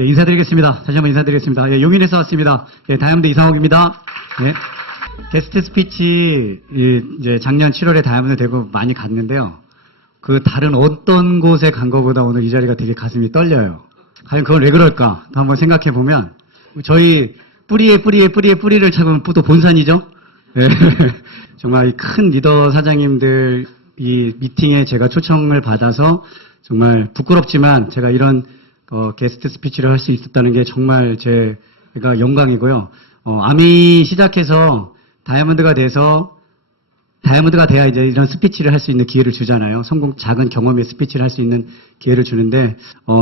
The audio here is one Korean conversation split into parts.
예, 인사드리겠습니다. 다시 한번 인사드리겠습니다. 예, 용인에서 왔습니다. 예, 다이아몬드 이상욱입니다. 예. 게스트 스피치, 이제 작년 7월에 다이아몬드 대구 많이 갔는데요. 그 다른 어떤 곳에 간 것보다 오늘 이 자리가 되게 가슴이 떨려요. 과연 그건 왜 그럴까? 또 한번 생각해 보면, 저희 뿌리를 찾으면 또 본산이죠? 예. 정말 큰 리더 사장님들 이 미팅에 제가 초청을 받아서 정말 부끄럽지만 제가 이런 게스트 스피치를 할 수 있었다는 게 정말 제가 영광이고요. 아미 시작해서 다이아몬드가 돼야 이제 이런 스피치를 할 수 있는 기회를 주잖아요. 작은 경험의 스피치를 할 수 있는 기회를 주는데,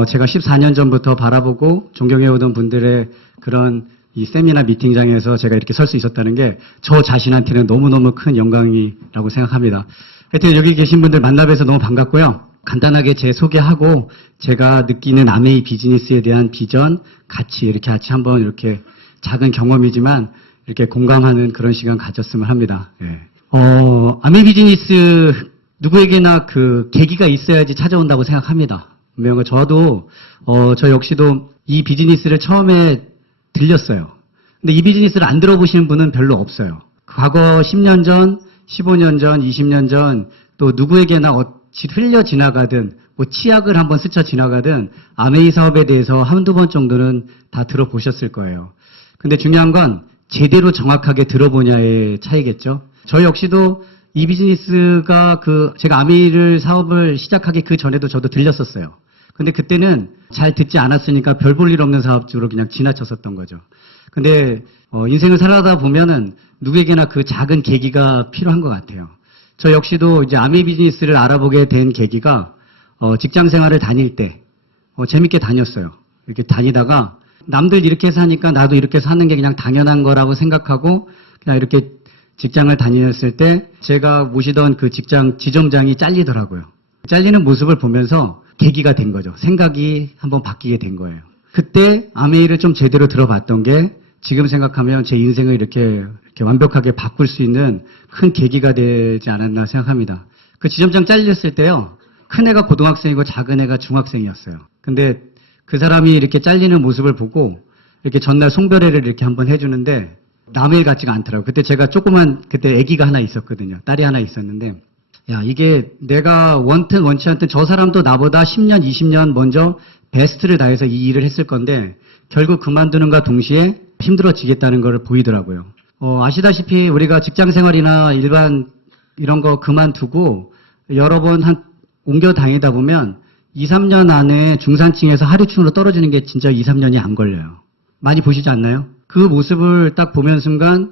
제가 14년 전부터 바라보고 존경해오던 분들의 그런 이 세미나 미팅장에서 제가 이렇게 설 수 있었다는 게 저 자신한테는 너무너무 큰 영광이라고 생각합니다. 하여튼 여기 계신 분들 만나뵈서 너무 반갑고요. 간단하게 제 소개하고 제가 느끼는 아메이 비즈니스에 대한 비전, 가치 이렇게 같이 한번 이렇게 작은 경험이지만 이렇게 공감하는 그런 시간 가졌으면 합니다. 예. 아메이 비즈니스 누구에게나 그 계기가 있어야지 찾아온다고 생각합니다. 분명히 저도 저 역시도 이 비즈니스를 처음에 들렸어요. 근데 이 비즈니스를 안 들어보시는 분은 별로 없어요. 과거 10년 전, 15년 전, 20년 전 또 누구에게나 흘려 지나가든 뭐 치약을 한번 스쳐 지나가든 아메이 사업에 대해서 한두 번 정도는 다 들어보셨을 거예요. 근데 중요한 건 제대로 정확하게 들어보냐의 차이겠죠. 저 역시도 이 비즈니스가 제가 아메이를 사업을 시작하기 그 전에도 저도 들렸었어요. 근데 그때는 잘 듣지 않았으니까 별 볼 일 없는 사업주로 그냥 지나쳤었던 거죠. 근데 인생을 살아다 보면은 누구에게나 그 작은 계기가 필요한 것 같아요. 저 역시도 이제 아메이 비즈니스를 알아보게 된 계기가 직장 생활을 다닐 때 재밌게 다녔어요. 이렇게 다니다가 남들 이렇게 사니까 나도 이렇게 사는 게 그냥 당연한 거라고 생각하고 그냥 이렇게 직장을 다녔을 때 제가 모시던 그 직장 지점장이 잘리더라고요. 잘리는 모습을 보면서 계기가 된 거죠. 생각이 한번 바뀌게 된 거예요. 그때 아메이를 좀 제대로 들어봤던 게 지금 생각하면 제 인생을 이렇게 완벽하게 바꿀 수 있는 큰 계기가 되지 않았나 생각합니다. 그 지점장 잘렸을 때요. 큰 애가 고등학생이고 작은 애가 중학생이었어요. 근데 그 사람이 이렇게 잘리는 모습을 보고 이렇게 전날 송별회를 이렇게 한번 해주는데 남의 일 같지가 않더라고요. 그때 제가 그때 아기가 하나 있었거든요. 딸이 하나 있었는데 야, 이게 내가 원튼 원치 않든 저 사람도 나보다 10년, 20년 먼저 베스트를 다해서 이 일을 했을 건데 결국 그만두는가 동시에 힘들어지겠다는 걸 보이더라고요. 아시다시피 우리가 직장 생활이나 일반 이런 거 그만두고 여러 번 옮겨 다니다 보면 2, 3년 안에 중산층에서 하류층으로 떨어지는 게 진짜 2, 3년이 안 걸려요. 많이 보시지 않나요? 그 모습을 딱 보면 순간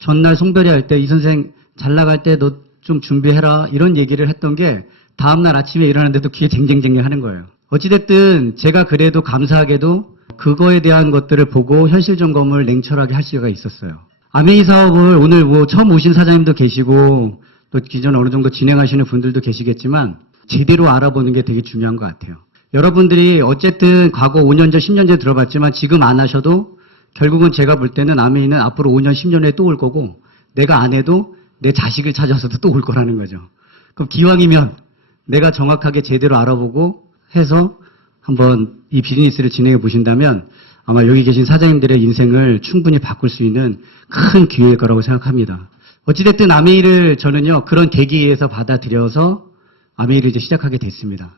전날 송별회 할 때 이 선생 잘 나갈 때 너 좀 준비해라 이런 얘기를 했던 게 다음날 아침에 일어났는데도 귀에 쟁쟁쟁쟁 하는 거예요. 어찌됐든 제가 그래도 감사하게도 그거에 대한 것들을 보고 현실 점검을 냉철하게 할 수가 있었어요. 아메이 사업을 오늘 뭐 처음 오신 사장님도 계시고 또 기존 어느 정도 진행하시는 분들도 계시겠지만 제대로 알아보는 게 되게 중요한 것 같아요. 여러분들이 어쨌든 과거 5년 전, 10년 전에 들어봤지만 지금 안 하셔도 결국은 제가 볼 때는 아메이는 앞으로 5년, 10년 후에 또 올 거고 내가 안 해도 내 자식을 찾아서도 또 올 거라는 거죠. 그럼 기왕이면 내가 정확하게 제대로 알아보고 해서 한번 이 비즈니스를 진행해 보신다면 아마 여기 계신 사장님들의 인생을 충분히 바꿀 수 있는 큰 기회일 거라고 생각합니다. 어찌됐든 아메이를 저는요, 그런 계기에서 받아들여서 아메이를 이제 시작하게 됐습니다.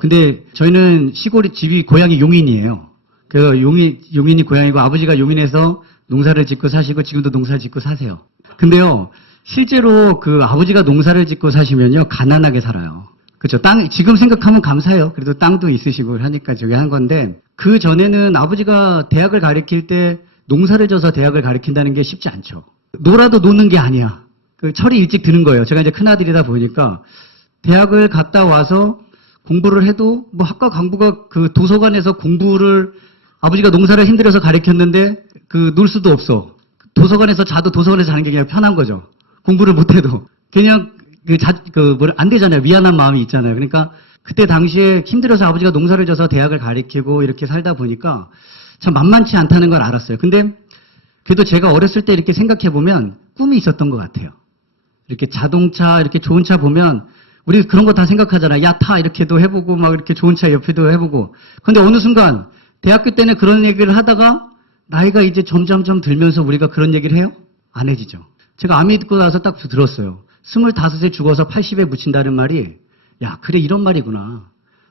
근데 저희는 집이 고향이 용인이에요. 용인이 고향이고 아버지가 용인에서 농사를 짓고 사시고 지금도 농사를 짓고 사세요. 근데요, 실제로 그 아버지가 농사를 짓고 사시면요, 가난하게 살아요. 그렇죠. 지금 생각하면 감사해요. 그래도 땅도 있으시고 하니까 저게 한 건데, 그 전에는 아버지가 대학을 가르칠 때 농사를 져서 대학을 가르친다는 게 쉽지 않죠. 놀아도 노는 게 아니야. 철이 일찍 드는 거예요. 제가 이제 큰아들이다 보니까 대학을 갔다 와서 공부를 해도 뭐 학과 강부가 그 도서관에서 공부를 아버지가 농사를 힘들어서 가르쳤는데 놀 수도 없어. 도서관에서 도서관에서 자는 게 그냥 편한 거죠. 공부를 못 해도. 그냥 안 되잖아요. 미안한 마음이 있잖아요. 그러니까 그때 당시에 힘들어서 아버지가 농사를 져서 대학을 가르치고 이렇게 살다 보니까 참 만만치 않다는 걸 알았어요. 근데 그래도 제가 어렸을 때 이렇게 생각해 보면 꿈이 있었던 것 같아요. 이렇게 자동차, 이렇게 좋은 차 보면 우리 그런 거 다 생각하잖아요. 야, 타 이렇게도 해보고 막 이렇게 좋은 차 옆에도 해보고. 근데 어느 순간 대학교 때는 그런 얘기를 하다가 나이가 이제 점점점 들면서 우리가 그런 얘기를 해요? 안 해지죠. 제가 아미 듣고 나서 딱 들었어요. 25에 죽어서 80에 묻힌다는 말이, 야, 그래, 이런 말이구나.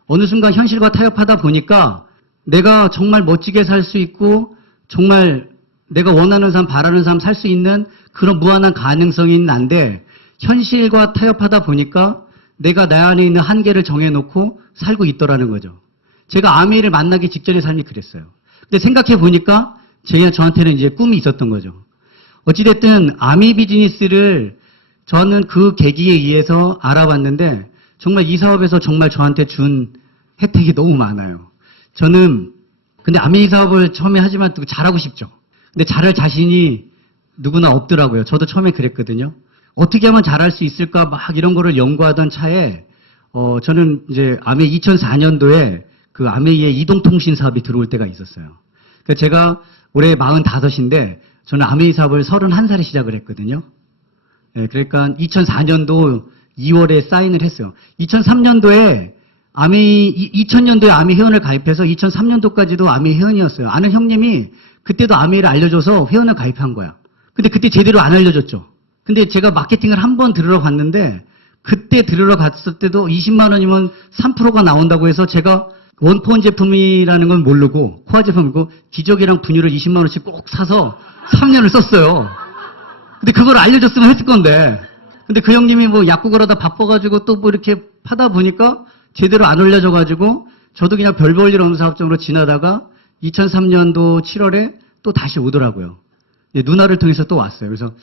어느 순간 현실과 타협하다 보니까 내가 정말 멋지게 살 수 있고 정말 내가 원하는 삶, 바라는 삶 살 수 있는 그런 무한한 가능성이 있는 난데, 현실과 타협하다 보니까 내가 내 안에 있는 한계를 정해놓고 살고 있더라는 거죠. 제가 아미를 만나기 직전의 삶이 그랬어요. 근데 생각해 보니까 저한테는 이제 꿈이 있었던 거죠. 어찌됐든 아미 비즈니스를 저는 그 계기에 의해서 알아봤는데 정말 이 사업에서 정말 저한테 준 혜택이 너무 많아요. 저는 근데 아미 사업을 처음에 하지만 또 잘하고 싶죠. 근데 잘할 자신이 누구나 없더라고요. 저도 처음에 그랬거든요. 어떻게 하면 잘할 수 있을까 막 이런 거를 연구하던 차에 저는 이제 아메이 2004년도에 그 아메이의 이동통신 사업이 들어올 때가 있었어요. 그러니까 제가 올해 45인데 저는 아메이 사업을 31살에 시작을 했거든요. 네, 그러니까 2004년도 2월에 사인을 했어요. 2003년도에 2000년도에 아메이 회원을 가입해서 2003년도까지도 아메이 회원이었어요. 아는 형님이 그때도 아메이를 알려줘서 회원을 가입한 거야. 근데 그때 제대로 안 알려줬죠. 근데 제가 마케팅을 한 번 들으러 갔는데 그때 들으러 갔을 때도 20만 원이면 3%가 나온다고 해서 제가 원포인 제품이라는 건 모르고 코아 제품이고 기적이랑 분유를 20만 원씩 꼭 사서 3년을 썼어요. 근데 그걸 알려줬으면 했을 건데. 근데 그 형님이 뭐 약국을 하다 바빠가지고 또 뭐 이렇게 파다 보니까 제대로 안 올려져가지고 저도 그냥 별 볼 일 없는 사업장으로 지나다가 2003년도 7월에 또 다시 오더라고요. 누나를 통해서 또 왔어요. 그래서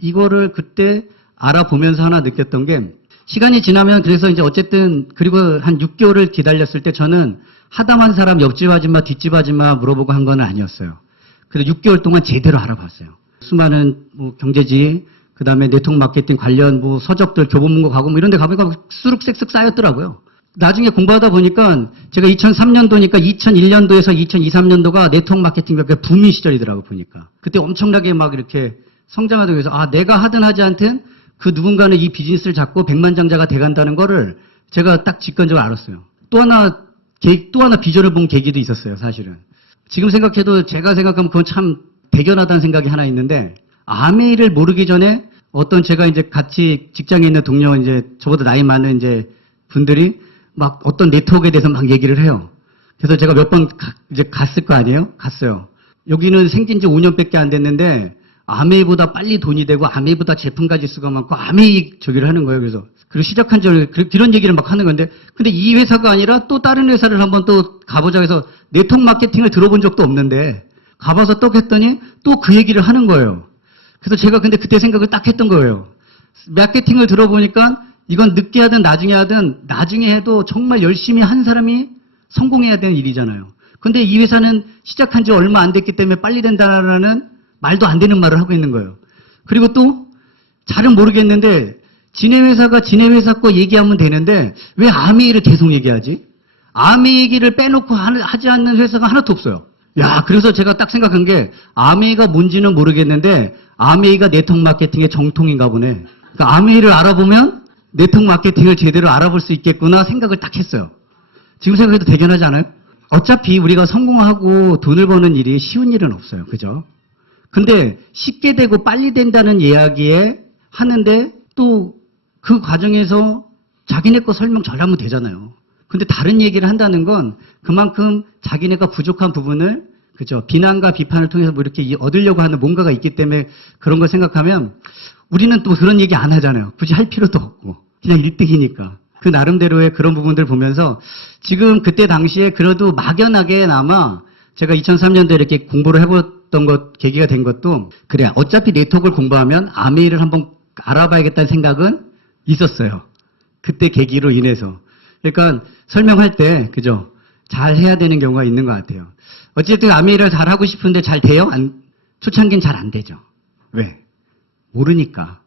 이거를 그때 알아보면서 하나 느꼈던 게 시간이 지나면 그래서 이제 어쨌든 그리고 한 6개월을 기다렸을 때 저는 하다만 사람 옆집 아줌마 뒷집 아줌마 물어보고 한 건 아니었어요. 그래서 6개월 동안 제대로 알아봤어요. 수많은 뭐 경제지 그다음에 네트워크 마케팅 관련 뭐 서적들 교보문고 가고 뭐 이런 데 가보니까 쑥쑥 쌓였더라고요. 나중에 공부하다 보니까 제가 2003년도니까 2001년도에서 2002, 3년도가 네트워크 마케팅 붐인 시절이더라고요, 보니까. 그때 엄청나게 막 이렇게 성장하다 그래서 내가 하든 하지 않든 그 누군가는 이 비즈니스를 잡고 백만장자가 돼간다는 거를 제가 딱 직관적으로 알았어요. 또 하나 비전을 본 계기도 있었어요, 사실은. 지금 생각해도 제가 생각하면 그건 참 대견하다는 생각이 하나 있는데 아메이를 모르기 전에 어떤 제가 이제 같이 직장에 있는 동료 이제 저보다 나이 많은 이제 분들이 막 어떤 네트워크에 대해서 막 얘기를 해요. 그래서 제가 몇 번 이제 갔을 거 아니에요? 갔어요. 여기는 생긴 지 5년밖에 안 됐는데 아메이보다 빨리 돈이 되고 아메이보다 제품 가짓수가 많고 아메이 저기를 하는 거예요. 그래서 그리고 시작한 전에 이런 얘기를 막 하는 건데 근데 이 회사가 아니라 또 다른 회사를 한번 또 가보자 해서 네트워크 마케팅을 들어본 적도 없는데 가봐서 또 했더니 또 그 얘기를 하는 거예요. 그래서 제가 근데 그때 생각을 딱 했던 거예요. 마케팅을 들어보니까 이건 늦게 하든 나중에 해도 정말 열심히 한 사람이 성공해야 되는 일이잖아요. 근데 이 회사는 시작한 지 얼마 안 됐기 때문에 빨리 된다라는 말도 안 되는 말을 하고 있는 거예요. 그리고 또 잘은 모르겠는데 지네 회사가 지네 회사 거 얘기하면 되는데 왜 아메이를 계속 얘기하지? 아메이 얘기를 빼놓고 하지 않는 회사가 하나도 없어요. 야, 그래서 제가 딱 생각한 게 아메이가 뭔지는 모르겠는데 아메이가 네트워크 마케팅의 정통인가 보네. 그러니까 아메이를 알아보면 네트워크 마케팅을 제대로 알아볼 수 있겠구나 생각을 딱 했어요. 지금 생각해도 대견하지 않아요? 어차피 우리가 성공하고 돈을 버는 일이 쉬운 일은 없어요. 그죠? 근데 쉽게 되고 빨리 된다는 이야기에 하는데 또 그 과정에서 자기네 거 설명 잘하면 되잖아요. 근데 다른 얘기를 한다는 건 그만큼 자기네가 부족한 부분을 그죠? 비난과 비판을 통해서 뭐 이렇게 얻으려고 하는 뭔가가 있기 때문에 그런 걸 생각하면 우리는 또 그런 얘기 안 하잖아요. 굳이 할 필요도 없고. 그냥 1등이니까. 그 나름대로의 그런 부분들 보면서 지금 그때 당시에 그래도 막연하게나마 제가 2003년도에 이렇게 공부를 해봤던 것, 계기가 된 것도 그래. 어차피 네트워크를 공부하면 아메이를 한번 알아봐야겠다는 생각은 있었어요. 그때 계기로 인해서. 그러니까 설명할 때, 그죠? 잘 해야 되는 경우가 있는 것 같아요. 어쨌든 아메이를 잘 하고 싶은데 잘 돼요? 초창기는 잘 안 되죠. 왜? 모르니까.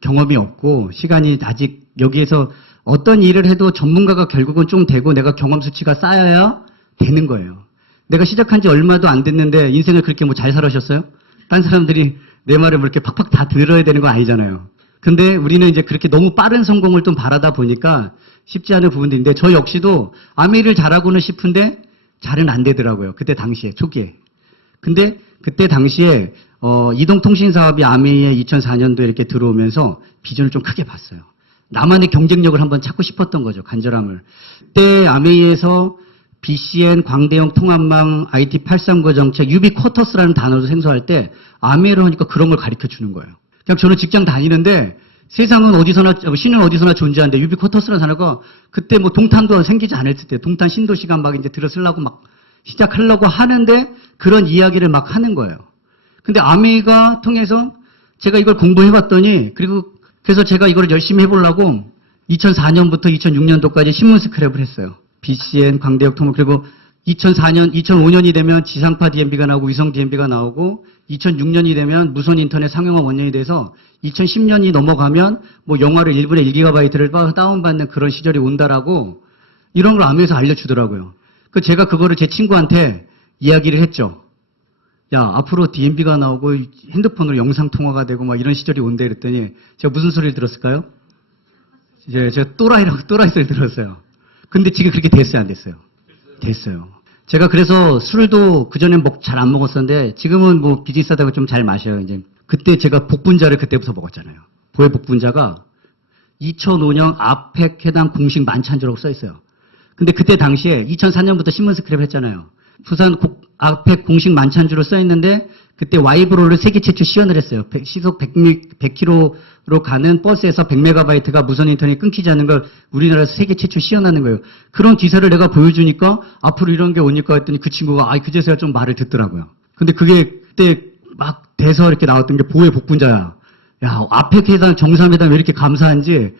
경험이 없고 시간이 아직 여기에서 어떤 일을 해도 전문가가 결국은 좀 되고 내가 경험 수치가 쌓여야 되는 거예요. 내가 시작한 지 얼마도 안 됐는데 인생을 그렇게 뭐 잘 살아셨어요? 딴 사람들이 내 말을 뭐 이렇게 팍팍 다 들어야 되는 거 아니잖아요. 근데 우리는 이제 그렇게 너무 빠른 성공을 좀 바라다 보니까 쉽지 않은 부분들인데 저 역시도 아메이를 잘하고는 싶은데 잘은 안 되더라고요. 그때 당시에, 초기에. 근데 그때 당시에 이동통신 사업이 아메이에 2004년도에 이렇게 들어오면서 비전을 좀 크게 봤어요. 나만의 경쟁력을 한번 찾고 싶었던 거죠. 간절함을. 그때 아메이에서 BCN 광대형 통합망 IT839 정책 유비쿼터스라는 단어도 생소할 때 아메이로 하니까 그런 걸 가르쳐 주는 거예요. 그냥 저는 직장 다니는데 세상은 어디서나 신은 어디서나 존재하는데 유비쿼터스라는 단어가 그때 뭐 동탄도 생기지 않았을 때 동탄 신도시가 막 이제 들어서려고 막 시작하려고 하는데 그런 이야기를 막 하는 거예요. 근데 아메이가 통해서 제가 이걸 공부해 봤더니 그래서 제가 이걸 열심히 해보려고 2004년부터 2006년도까지 신문 스크랩을 했어요. BCN, 광대역 통합, 그리고 2005년이 되면 지상파 DMB가 나오고 위성 DMB가 나오고 2006년이 되면 무선 인터넷 상용화 원년이 돼서 2010년이 넘어가면 뭐 영화를 1분에 1GB를 다운받는 그런 시절이 온다라고 이런 걸 아메에서 알려주더라고요. 제가 그거를 제 친구한테 이야기를 했죠. 야, 앞으로 DMB가 나오고 핸드폰으로 영상 통화가 되고 막 이런 시절이 온대 그랬더니 제가 무슨 소리를 들었을까요? 제가 또라이 소리를 들었어요. 근데 지금 그렇게 됐어요, 안 됐어요? 됐어요. 제가 그래서 술도 그전엔 잘 안 먹었었는데 지금은 뭐 비즈니스 하다가 좀 잘 마셔요, 이제. 그때 제가 복분자를 그때부터 먹었잖아요. 보혜 복분자가 2005년 아펙 회담 공식 만찬주라고 써 있어요. 근데 그때 당시에 2004년부터 신문 스크랩 했잖아요. 부산 아펙 공식 만찬주로 써 있는데 그때 와이브로를 세계 최초 시연을 했어요. 시속 100km로 가는 버스에서 100MB가 무선 인터넷이 끊기지 않는 걸 우리나라에서 세계 최초 시연하는 거예요. 그런 기사를 내가 보여주니까 앞으로 이런 게 오니까 했더니 그 친구가 그제서야 좀 말을 듣더라고요. 근데 그게 그때 막 돼서 이렇게 나왔던 게 보혜 복분자야. 야, 아펙 회담, 정상회담 왜 이렇게 감사한지.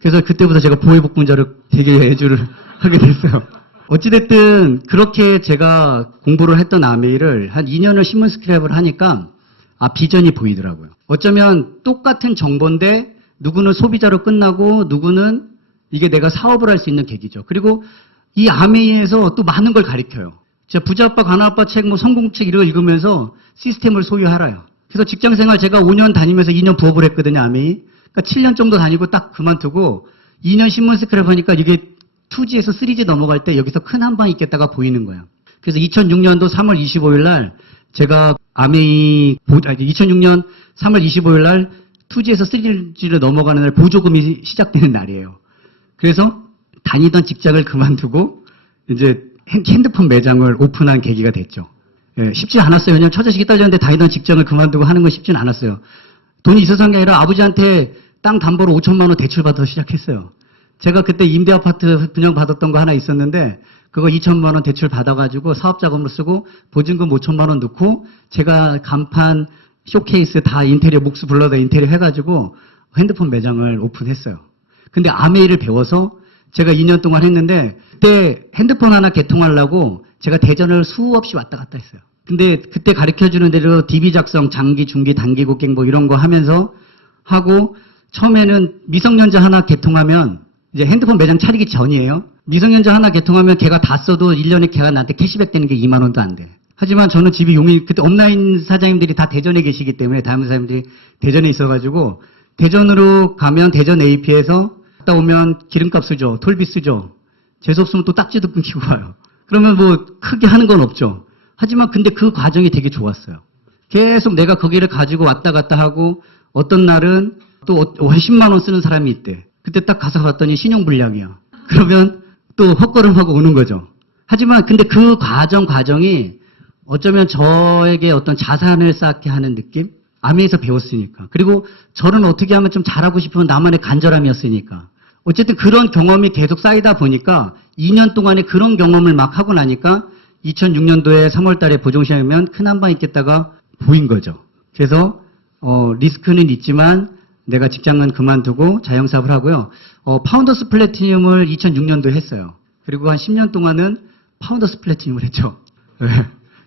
그래서 그때부터 제가 보혜 복분자를 되게 애주를 하게 됐어요. 어찌됐든 그렇게 제가 공부를 했던 아메이를 한 2년을 신문 스크랩을 하니까 비전이 보이더라고요. 어쩌면 똑같은 정보인데 누구는 소비자로 끝나고 누구는 이게 내가 사업을 할 수 있는 계기죠. 그리고 이 아메이에서 또 많은 걸 가르쳐요. 제가 부자아빠 가난아빠 책, 뭐 성공책 이런 거 읽으면서 시스템을 소유하라요. 그래서 직장생활 제가 5년 다니면서 2년 부업을 했거든요, 아메이. 그러니까 7년 정도 다니고 딱 그만두고 2년 신문 스크랩 하니까 이게 2G에서 3G 넘어갈 때 여기서 큰 한방 있겠다가 보이는 거예요. 그래서 2006년도 3월 25일 날 제가 아메이 2006년 3월 25일 날 2G에서 3G로 넘어가는 날 보조금이 시작되는 날이에요. 그래서 다니던 직장을 그만두고 이제 핸드폰 매장을 오픈한 계기가 됐죠. 예, 쉽지 않았어요. 왜냐면 처자식이 딸렸는데 다니던 직장을 그만두고 하는 건 쉽진 않았어요. 돈이 있어서 한 게 아니라 아버지한테 땅 담보로 5천만 원 대출받아서 시작했어요. 제가 그때 임대 아파트 분양받았던 거 하나 있었는데 그거 2천만 원 대출 받아가지고 사업자금으로 쓰고 보증금 5천만 원 넣고 제가 간판, 쇼케이스 다 인테리어 목수 불러다 인테리어 해가지고 핸드폰 매장을 오픈했어요. 근데 아메이를 배워서 제가 2년 동안 했는데 그때 핸드폰 하나 개통하려고 제가 대전을 수없이 왔다 갔다 했어요. 근데 그때 가르쳐주는 대로 DB 작성, 장기, 중기, 단기 곡객 뭐 이런 거 하면서 하고 처음에는 미성년자 하나 개통하면 이제 핸드폰 매장 차리기 전이에요. 미성년자 하나 개통하면 걔가 다 써도 1년에 걔가 나한테 캐시백 되는 게 2만 원도 안 돼. 하지만 저는 집이 그때 업라인 사장님들이 다 대전에 계시기 때문에 다음 사장님들이 대전에 있어가지고 대전으로 가면 대전 AP에서 갔다 오면 기름값 쓰죠. 톨비 쓰죠. 재수없으면 또 딱지도 끊기고 와요. 그러면 뭐 크게 하는 건 없죠. 하지만 근데 그 과정이 되게 좋았어요. 계속 내가 거기를 가지고 왔다 갔다 하고 어떤 날은 또 10만 원 쓰는 사람이 있대. 그때 딱 가서 봤더니 신용불량이야. 그러면 또 헛걸음하고 오는 거죠. 하지만 근데 그 과정이 어쩌면 저에게 어떤 자산을 쌓게 하는 느낌? 아메에서 배웠으니까. 그리고 저는 어떻게 하면 좀 잘하고 싶은 나만의 간절함이었으니까. 어쨌든 그런 경험이 계속 쌓이다 보니까 2년 동안에 그런 경험을 막 하고 나니까 2006년도에 3월 달에 보정시장이면 큰 한방 있겠다가 보인 거죠. 그래서 리스크는 있지만 내가 직장은 그만두고 자영사업을 하고요. 파운더스 플래티늄을 2006년도에 했어요. 그리고 한 10년 동안은 파운더스 플래티늄을 했죠.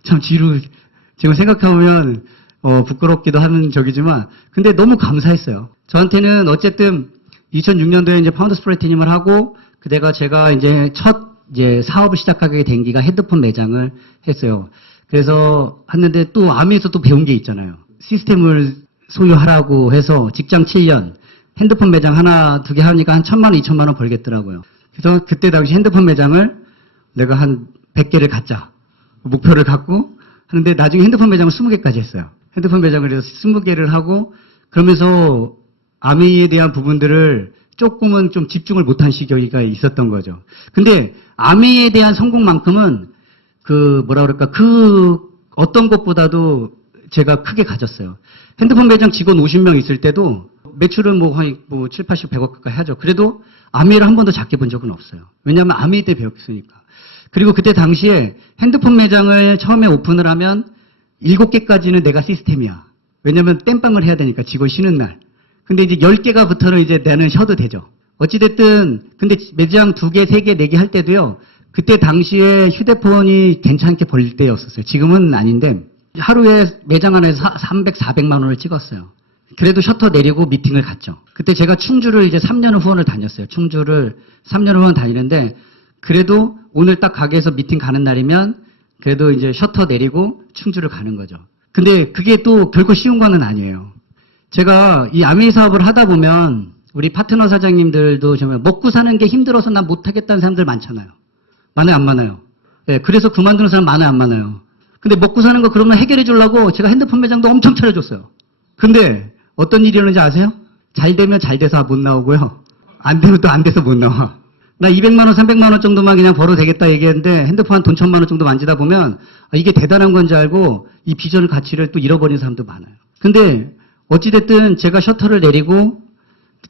참 지금 생각해보면 부끄럽기도 하는 적이지만 근데 너무 감사했어요. 저한테는 어쨌든 2006년도에 이제 파운더스 플래티늄을 하고 제가 이제 첫 사업을 시작하게 된 기가 핸드폰 매장을 했어요. 그래서 했는데 또 아미에서 또 배운 게 있잖아요. 시스템을 소유하라고 해서 직장 7년, 핸드폰 매장 하나, 두 개 하니까 한 1,000만 원, 2천만 원 벌겠더라고요. 그래서 그때 당시 핸드폰 매장을 내가 한 100개를 갖자. 목표를 갖고 하는데 나중에 핸드폰 매장을 20개까지 했어요. 핸드폰 매장을 해서 20개를 하고 그러면서 아미에 대한 부분들을 조금은 좀 집중을 못한 시기가 있었던 거죠. 근데 아미에 대한 성공만큼은 그 어떤 것보다도 제가 크게 가졌어요. 핸드폰 매장 직원 50명 있을 때도 매출은 뭐 7, 80, 100억 가까이 하죠. 그래도 아미를 한 번도 작게 본 적은 없어요. 왜냐하면 아미 때 배웠으니까. 그리고 그때 당시에 핸드폰 매장을 처음에 오픈을 하면 7개까지는 내가 시스템이야. 왜냐면 땜빵을 해야 되니까 직원 쉬는 날. 근데 이제 10개가부터는 이제 나는 쉬어도 되죠. 어찌됐든, 근데 매장 2개, 3개, 4개 할 때도요, 그때 당시에 휴대폰이 괜찮게 벌릴 때였었어요. 지금은 아닌데, 하루에 매장 안에서 300, 400만 원을 찍었어요. 그래도 셔터 내리고 미팅을 갔죠. 그때 제가 충주를 이제 3년을 후원을 다녔어요. 충주를 3년을 후원 다니는데, 그래도 오늘 딱 가게에서 미팅 가는 날이면, 그래도 이제 셔터 내리고 충주를 가는 거죠. 근데 그게 또 결코 쉬운 거는 아니에요. 제가 이 아미 사업을 하다 보면 우리 파트너 사장님들도 정말 먹고 사는 게 힘들어서 난 못하겠다는 사람들 많잖아요. 많아요, 안 많아요? 예, 그래서 그만두는 사람 많아요, 안 많아요? 근데 먹고 사는 거 그러면 해결해 주려고 제가 핸드폰 매장도 엄청 차려줬어요. 근데 어떤 일이 일어나는지 아세요? 잘 되면 잘 돼서 못 나오고요. 안 되면 또 안 돼서 못 나와. 나 200만 원, 300만 원 정도만 그냥 벌어도 되겠다 얘기했는데 핸드폰 한 돈 1000만 원 정도 만지다 보면 이게 대단한 건지 알고 이 비전 가치를 또 잃어버리는 사람도 많아요. 근데 어찌됐든 제가 셔터를 내리고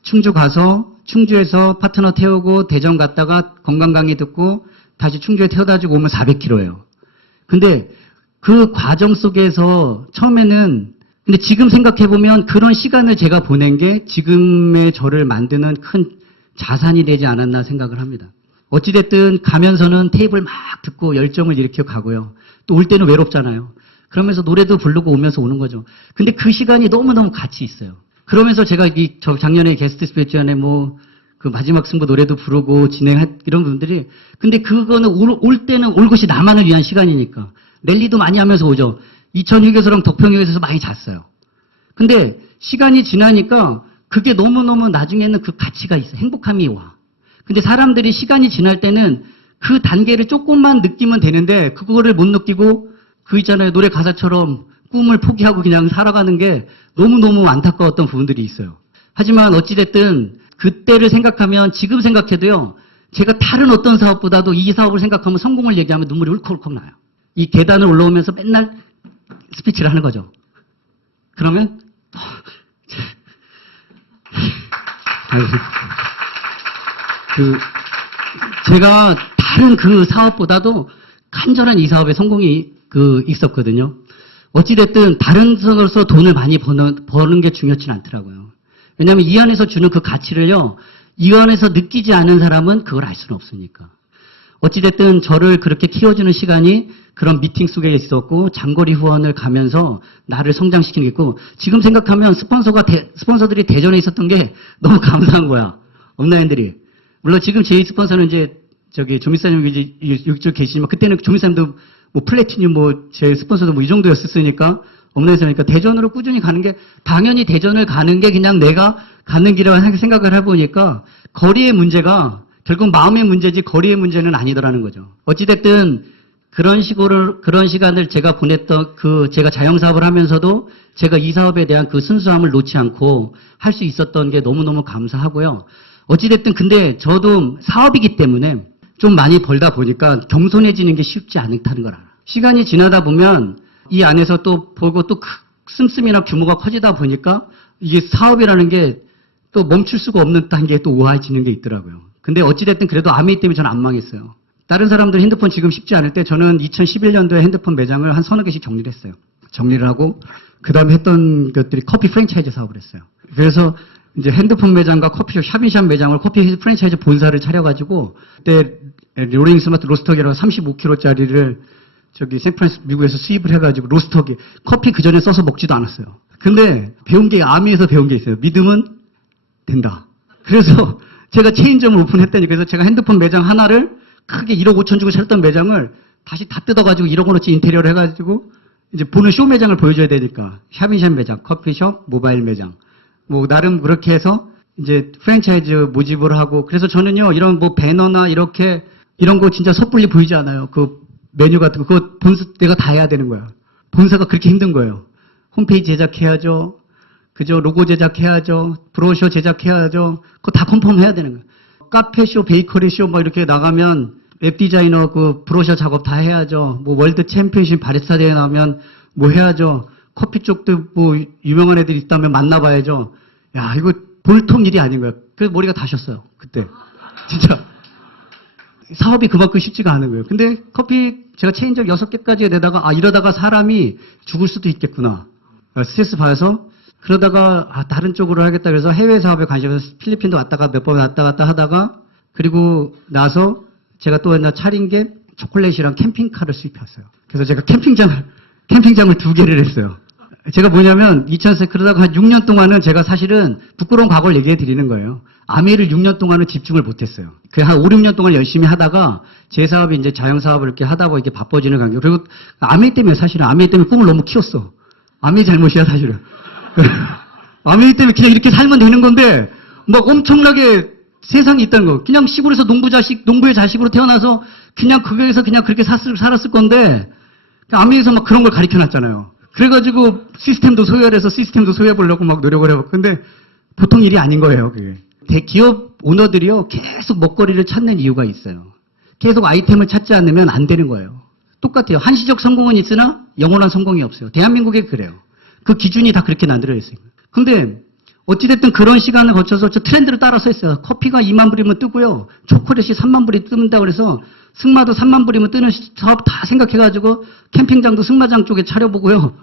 충주 가서 충주에서 파트너 태우고 대전 갔다가 건강 강의 듣고 다시 충주에 태워다 주고 오면 400km예요. 근데 그 과정 속에서 처음에는 근데 지금 생각해보면 그런 시간을 제가 보낸 게 지금의 저를 만드는 큰 자산이 되지 않았나 생각을 합니다. 어찌됐든 가면서는 테이블 막 듣고 열정을 일으켜 가고요. 또 올 때는 외롭잖아요. 그러면서 노래도 부르고 오면서 오는 거죠. 근데 그 시간이 너무너무 가치 있어요. 그러면서 제가 저 작년에 게스트 스피치안에 그 마지막 승부 노래도 부르고 이런 분들이 근데 그거는 올 때는 올 것이 나만을 위한 시간이니까 랠리도 많이 하면서 오죠. 이천휴게소랑 덕평휴게소에서 많이 잤어요. 근데 시간이 지나니까 그게 너무너무 나중에는 그 가치가 있어. 행복함이 와. 근데 사람들이 시간이 지날 때는 그 단계를 조금만 느끼면 되는데 그거를 못 느끼고 있잖아요. 노래 가사처럼 꿈을 포기하고 그냥 살아가는 게 너무너무 안타까웠던 부분들이 있어요. 하지만 어찌됐든 그때를 생각하면 지금 생각해도요. 제가 다른 어떤 사업보다도 이 사업을 생각하면 성공을 얘기하면 눈물이 울컥울컥 나요. 이 계단을 올라오면서 맨날 스피치를 하는 거죠. 그러면 제가 다른 그 사업보다도 간절한 이 사업의 성공이 있었거든요. 어찌됐든 다른 선으로서 돈을 많이 버는 게 중요치는 않더라고요. 왜냐하면 이 안에서 주는 그 가치를요, 이 안에서 느끼지 않은 사람은 그걸 알 수는 없으니까. 어찌됐든 저를 그렇게 키워주는 시간이 그런 미팅 속에 있었고, 장거리 후원을 가면서 나를 성장시키는 게 있고, 지금 생각하면 스폰서들이 대전에 있었던 게 너무 감사한 거야. 업라인들이. 물론 지금 제 스폰서는 이제, 조미사님 이쪽 계시지만, 그때는 조미사님도 플래티늄 제 스폰서도 이 정도였으니까, 업라인에서니까 대전으로 꾸준히 가는 게, 당연히 대전을 가는 게 그냥 내가 가는 길이라고 생각을 해보니까, 거리의 문제가 결국 마음의 문제지 거리의 문제는 아니더라는 거죠. 어찌됐든 그런 시간을 제가 보냈던 제가 자영사업을 하면서도 제가 이 사업에 대한 그 순수함을 놓지 않고 할 수 있었던 게 너무너무 감사하고요. 어찌됐든 근데 저도 사업이기 때문에 좀 많이 벌다 보니까 겸손해지는 게 쉽지 않다는 걸 알아요. 시간이 지나다 보면 이 안에서 또 보고 또 씀씀이나 규모가 커지다 보니까 이게 사업이라는 게 또 멈출 수가 없는 단계에 또 우아해지는 게 있더라고요. 근데 어찌됐든 그래도 아미 때문에 저는 안 망했어요. 다른 사람들 핸드폰 지금 쉽지 않을 때 저는 2011년도에 핸드폰 매장을 한 서너 개씩 정리를 했어요. 정리를 하고 그 다음에 했던 것들이 커피 프랜차이즈 사업을 했어요. 그래서 이제 핸드폰 매장과 커피숍, 샵인샵 매장을 커피 프랜차이즈 본사를 차려가지고 그때 로링 스마트 로스터기라고 35kg짜리를 샌프란시스코 미국에서 수입을 해가지고 로스터기 커피 그 전에 써서 먹지도 않았어요. 근데 배운 게 아미에서 배운 게 있어요. 믿음은 된다. 그래서 제가 체인점을 오픈했다니 그래서 제가 핸드폰 매장 하나를 크게 1억 5천 주고 샀던 매장을 다시 다 뜯어가지고 1억 원어치 인테리어를 해가지고 이제 보는 쇼 매장을 보여줘야 되니까 샵인샵 매장, 커피숍, 모바일 매장 나름 그렇게 해서 이제 프랜차이즈 모집을 하고 그래서 저는요 이런 배너나 이런 거 진짜 섣불리 보이지 않아요. 메뉴 같은 거, 그거 내가 다 해야 되는 거야. 본사가 그렇게 힘든 거예요. 홈페이지 제작해야죠. 그죠? 로고 제작해야죠. 브로셔 제작해야죠. 그거 다 컨펌해야 되는 거예요. 카페쇼, 베이커리쇼 뭐 이렇게 나가면 웹 디자이너 그 브로셔 작업 다 해야죠. 뭐 월드 챔피언십 바리스타 대회 나오면 뭐 해야죠. 커피 쪽도 뭐 유명한 애들 있다면 만나봐야죠. 야, 이거 보통 일이 아닌 거야. 그래서 머리가 다셨어요. 그때. 진짜. 사업이 그만큼 쉽지가 않은 거예요. 근데 커피 제가 체인적 6개까지 내다가 이러다가 사람이 죽을 수도 있겠구나. 스트레스 받아서 그러다가 다른 쪽으로 하겠다 그래서 해외 사업에 관심이 있어서 필리핀도 왔다가 몇 번 왔다 갔다 하다가 그리고 나서 제가 또 하나 차린 게 초콜릿이랑 캠핑카를 수입했어요. 그래서 제가 캠핑장을 2개를 했어요. 제가 뭐냐면 2000세 그러다가 한 6년 동안은 제가 사실은 부끄러운 과거를 얘기해 드리는 거예요. 아메이를 6년 동안은 집중을 못했어요. 그 한 5, 6년 동안 열심히 하다가 제 사업이 이제 자영사업을 이렇게 하다 보니 이렇게 바빠지는 관계. 그리고 아메이 때문에 사실은 아메이 때문에 꿈을 너무 키웠어. 아메이 잘못이야 사실은. 아메이 때문에 그냥 이렇게 살면 되는 건데 막 엄청나게 세상이 있다는 거. 그냥 시골에서 농부의 자식으로 태어나서 그냥 거기에서 그냥 그렇게 살았을 건데 아메이에서 막 그런 걸 가르쳐 놨잖아요. 그래가지고 시스템도 소유해보려고 막 노력을 해봤고. 근데 보통 일이 아닌 거예요, 그게. 대기업 오너들이요, 계속 먹거리를 찾는 이유가 있어요. 계속 아이템을 찾지 않으면 안 되는 거예요. 똑같아요. 한시적 성공은 있으나 영원한 성공이 없어요. 대한민국에 그래요. 그 기준이 다 그렇게 만들어 있어요. 근데 어찌됐든 그런 시간을 거쳐서 저 트렌드를 따라서 했어요. 커피가 2만 불이면 뜨고요. 초콜릿이 3만 불이 뜬다 그래서 승마도 3만 불이면 뜨는 사업 다 생각해가지고 캠핑장도 승마장 쪽에 차려보고요.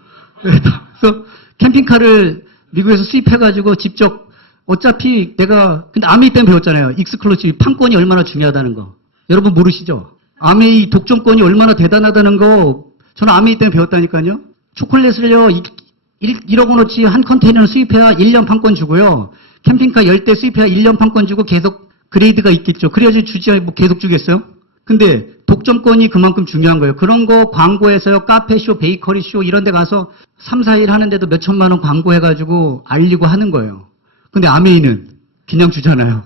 그래서 캠핑카를 미국에서 수입해가지고 직접 어차피 근데 아메이 때문에 배웠잖아요. 익스클루시브 판권이 얼마나 중요하다는 거. 여러분 모르시죠? 아메이 독점권이 얼마나 대단하다는 거 저는 아메이 때문에 배웠다니까요. 초콜릿을요 1억 원어치 한 컨테이너를 수입해야 1년 판권 주고요. 캠핑카 10대 수입해야 1년 판권 주고 계속 그레이드가 있겠죠. 그래야지 주지 뭐 계속 주겠어요? 근데 독점권이 그만큼 중요한 거예요. 그런 거 광고해서요. 카페쇼, 베이커리쇼 이런 데 가서 3, 4일 하는데도 몇 천만 원 광고해가지고 알리고 하는 거예요. 근데 아메이는 그냥 주잖아요.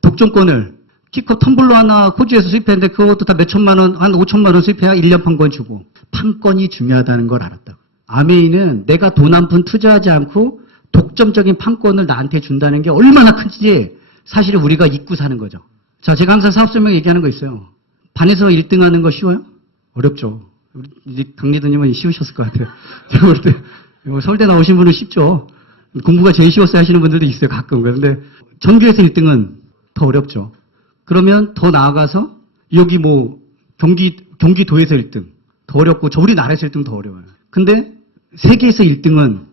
독점권을 키컵 텀블러 하나 호주에서 수입했는데 그것도 다 몇 천만 원, 한 5천만 원 수입해야 1년 판권 주고. 판권이 중요하다는 걸 알았다고. 아메이는 내가 돈 한 푼 투자하지 않고 독점적인 판권을 나한테 준다는 게 얼마나 큰지 사실은 우리가 잊고 사는 거죠. 자, 제가 항상 사업 설명 얘기하는 거 있어요. 반에서 1등 하는 거 쉬워요? 어렵죠. 이제 강리드님은 쉬우셨을 것 같아요. 제가 볼 때 서울대 나오신 분은 쉽죠. 공부가 제일 쉬웠어요 하시는 분들도 있어요, 가끔. 그런데 전교에서 1등은 더 어렵죠. 그러면 더 나아가서 여기 뭐 경기도에서 1등 더 어렵고 우리나라에서 1등 더 어려워요. 근데 세계에서 1등은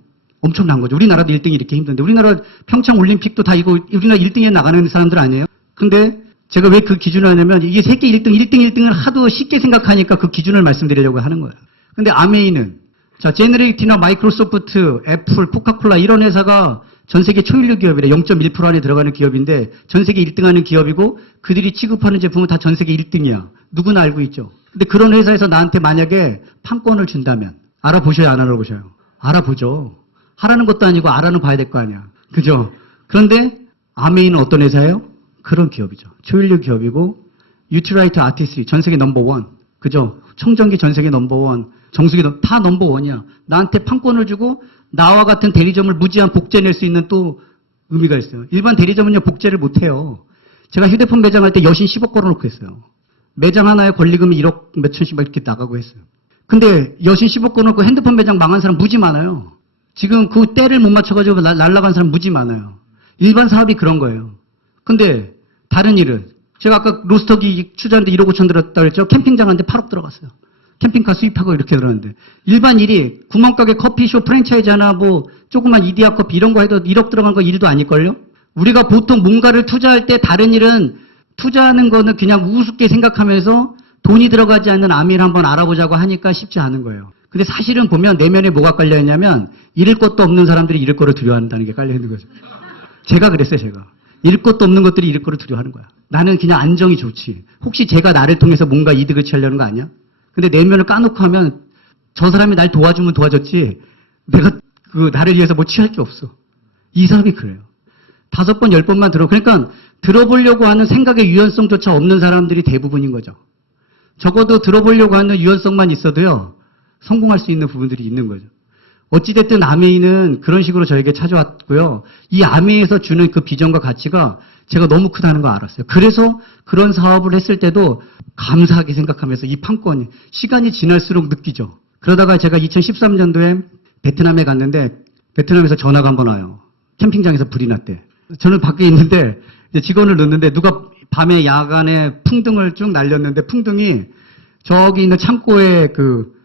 엄청난 거죠. 우리나라도 1등이 이렇게 힘든데 우리나라 평창 올림픽도 다 이거 우리나라 1등에 나가는 사람들 아니에요? 근데 제가 왜 그 기준을 하냐면 이게 세계 1등을 하도 쉽게 생각하니까 그 기준을 말씀드리려고 하는 거예요. 근데 아메이는 자, 제너레이티나 마이크로소프트, 애플, 코카콜라 이런 회사가 전 세계 초일류 기업이래. 0.1% 안에 들어가는 기업인데 전 세계 1등하는 기업이고 그들이 취급하는 제품은 다 전 세계 1등이야. 누구나 알고 있죠. 근데 그런 회사에서 나한테 만약에 판권을 준다면 알아보셔요, 안 알아보셔요? 알아보죠. 하라는 것도 아니고 알아는 봐야 될 거 아니야. 그죠? 그런데 아메이는 어떤 회사예요? 그런 기업이죠. 초일류 기업이고 유틸라이트 아티스트리 전 세계 넘버원. 그죠? 청정기 전 세계 넘버원. 정수기 다 넘버원이야. 나한테 판권을 주고 나와 같은 대리점을 무제한 복제 낼 수 있는 또 의미가 있어요. 일반 대리점은요 복제를 못해요. 제가 휴대폰 매장할 때 여신 10억 걸어놓고 했어요. 매장 하나에 권리금이 1억 몇천씩 막 이렇게 나가고 했어요. 근데 여신 10억 걸어놓고 핸드폰 매장 망한 사람 무지 많아요. 지금 그 때를 못 맞춰가지고 날라간 사람 무지 많아요. 일반 사업이 그런 거예요. 근데 다른 일은 제가 아까 로스터기 투자하는데 1억 5천 들었다 그랬죠. 캠핑장한테 8억 들어갔어요. 캠핑카 수입하고 이렇게 들었는데 일반 일이 구멍가게 커피숍 프랜차이즈 하나 뭐 조그만 이디야 커피 이런 거 해도 1억 들어간 거 일도 아닐걸요? 우리가 보통 뭔가를 투자할 때 다른 일은 투자하는 거는 그냥 우습게 생각하면서 돈이 들어가지 않는 아미를 한번 알아보자고 하니까 쉽지 않은 거예요. 근데 사실은 보면 내면에 뭐가 깔려있냐면 잃을 것도 없는 사람들이 잃을 거를 두려워한다는 게 깔려있는 거죠. 제가 그랬어요, 제가. 잃을 것도 없는 것들이 잃을 거를 두려워하는 거야. 나는 그냥 안정이 좋지. 혹시 제가 나를 통해서 뭔가 이득을 취하려는 거 아니야? 근데 내면을 까놓고 하면 저 사람이 날 도와주면 도와줬지 내가 나를 위해서 뭐 취할 게 없어. 이 사람이 그래요. 5번, 10번만 그러니까 들어보려고 하는 생각의 유연성조차 없는 사람들이 대부분인 거죠. 적어도 들어보려고 하는 유연성만 있어도요, 성공할 수 있는 부분들이 있는 거죠. 어찌됐든 아메이는 그런 식으로 저에게 찾아왔고요. 이 아메이에서 주는 그 비전과 가치가 제가 너무 크다는 걸 알았어요. 그래서 그런 사업을 했을 때도 감사하게 생각하면서 이 판권이 시간이 지날수록 느끼죠. 그러다가 제가 2013년도에 베트남에 갔는데 베트남에서 전화가 한번 와요. 캠핑장에서 불이 났대. 저는 밖에 있는데 이제 직원을 넣는데 누가 밤에 야간에 풍등을 쭉 날렸는데 풍등이 저기 있는 창고에 그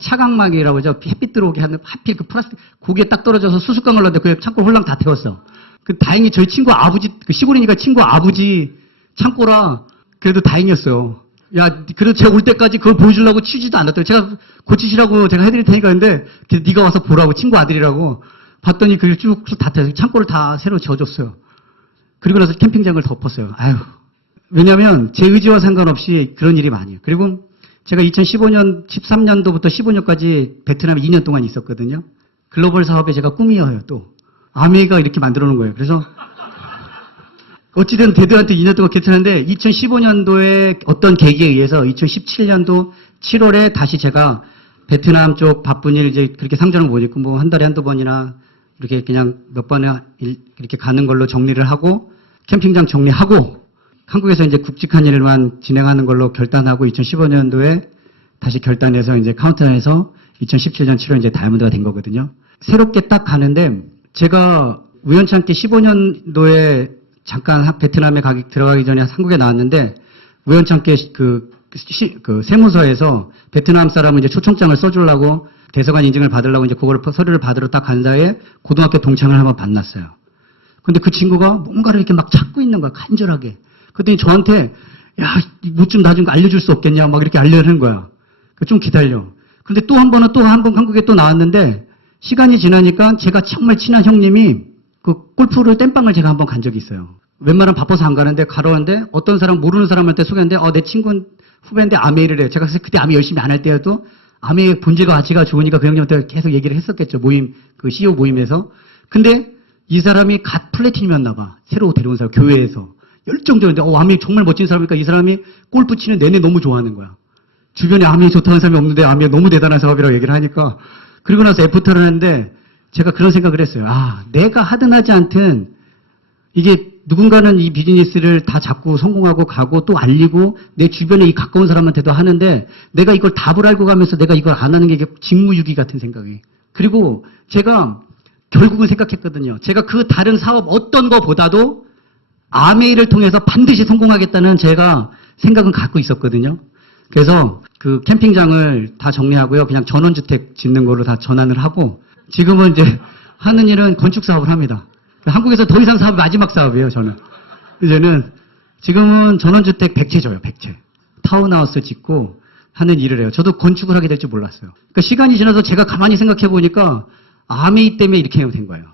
차광막이라고 하죠. 햇빛 들어오게 하는 하필 그 플라스틱 고기에 딱 떨어져서 수수깡을 넣는데 그 창고 홀랑 다 태웠어. 그 다행히 저희 친구 아버지 그 시골이니까 친구 아버지 창고라 그래도 다행이었어요. 야, 그래도 제가 올 때까지 그걸 보여주려고 치지도 않았더라고요. 제가 고치시라고 제가 해드릴 테니까 했는데 네가 와서 보라고 친구 아들이라고 봤더니 그걸 쭉 다 태워서 창고를 다 새로 지어줬어요. 그리고 나서 캠핑장을 덮었어요. 아유, 왜냐하면 제 의지와 상관없이 그런 일이 많이 해요. 그리고 제가 2015년, 13년도부터 15년까지 베트남에 2년 동안 있었거든요. 글로벌 사업에 제가 꿈이어요, 또. 아메이가 이렇게 만들어 놓은 거예요. 그래서, 어찌든 대들한테 2년 동안 괜찮은데, 2015년도에 어떤 계기에 의해서 2017년도 7월에 다시 제가 베트남 쪽 바쁜 일 이제 그렇게 상정을 못 했고, 뭐 한 달에 한두 번이나 이렇게 그냥 몇 번에 이렇게 가는 걸로 정리를 하고, 캠핑장 정리하고, 한국에서 이제 굵직한 일만 진행하는 걸로 결단하고 2015년도에 다시 결단해서 이제 카운트다운에서 2017년 7월 이제 다이아몬드가 된 거거든요. 새롭게 딱 가는데 제가 우연찮게 15년도에 잠깐 베트남에 들어가기 전에 한국에 나왔는데 우연찮게 그 세무서에서 베트남 사람은 이제 초청장을 써주려고 대사관 인증을 받으려고 이제 그걸 서류를 받으러 딱 간 사이에 고등학교 동창을 한번 만났어요. 근데 그 친구가 뭔가를 이렇게 막 찾고 있는 거야, 간절하게. 그랬더니 저한테, 야, 뭐 좀 나 좀 알려줄 수 없겠냐, 막 이렇게 알려는 거야. 좀 기다려. 근데 또 한 번은 또 한 번 한국에 또 나왔는데, 시간이 지나니까 제가 정말 친한 형님이 그 골프를 땜빵을 제가 한번 간 적이 있어요. 웬만하면 바빠서 안 가는데 가러는데 어떤 사람 모르는 사람한테 소개했는데, 내 친구 후배인데 아메이를 해. 제가 그때 아메이 열심히 안 할 때여도 아메이 본질과 가치가 좋으니까 그 형님한테 계속 얘기를 했었겠죠. 그 CEO 모임에서. 근데 이 사람이 갓 플래티넘이었나 봐. 새로 데려온 사람, 교회에서. 열정적인데, 아메이 정말 멋진 사람이니까 이 사람이 골프 치는 내내 너무 좋아하는 거야. 주변에 아메이 좋다는 사람이 없는데 아메이 너무 대단한 사업이라고 얘기를 하니까. 그리고 나서 애프터를 했는데 제가 그런 생각을 했어요. 내가 하든 하지 않든 이게 누군가는 이 비즈니스를 다 잡고 성공하고 가고 또 알리고 내 주변에 이 가까운 사람한테도 하는데 내가 이걸 답을 알고 가면서 내가 이걸 안 하는 게 이게 직무유기 같은 생각이. 그리고 제가 결국은 생각했거든요. 제가 그 다른 사업 어떤 거보다도 아메이를 통해서 반드시 성공하겠다는 제가 생각은 갖고 있었거든요. 그래서 그 캠핑장을 다 정리하고요. 그냥 전원주택 짓는 걸로 다 전환을 하고 지금은 이제 하는 일은 건축 사업을 합니다. 한국에서 더 이상 사업이 마지막 사업이에요, 저는. 이제는 지금은 전원주택 100채 줘요, 100채. 타운하우스 짓고 하는 일을 해요. 저도 건축을 하게 될 줄 몰랐어요. 그러니까 시간이 지나서 제가 가만히 생각해 보니까 아메이 때문에 이렇게 된 거예요.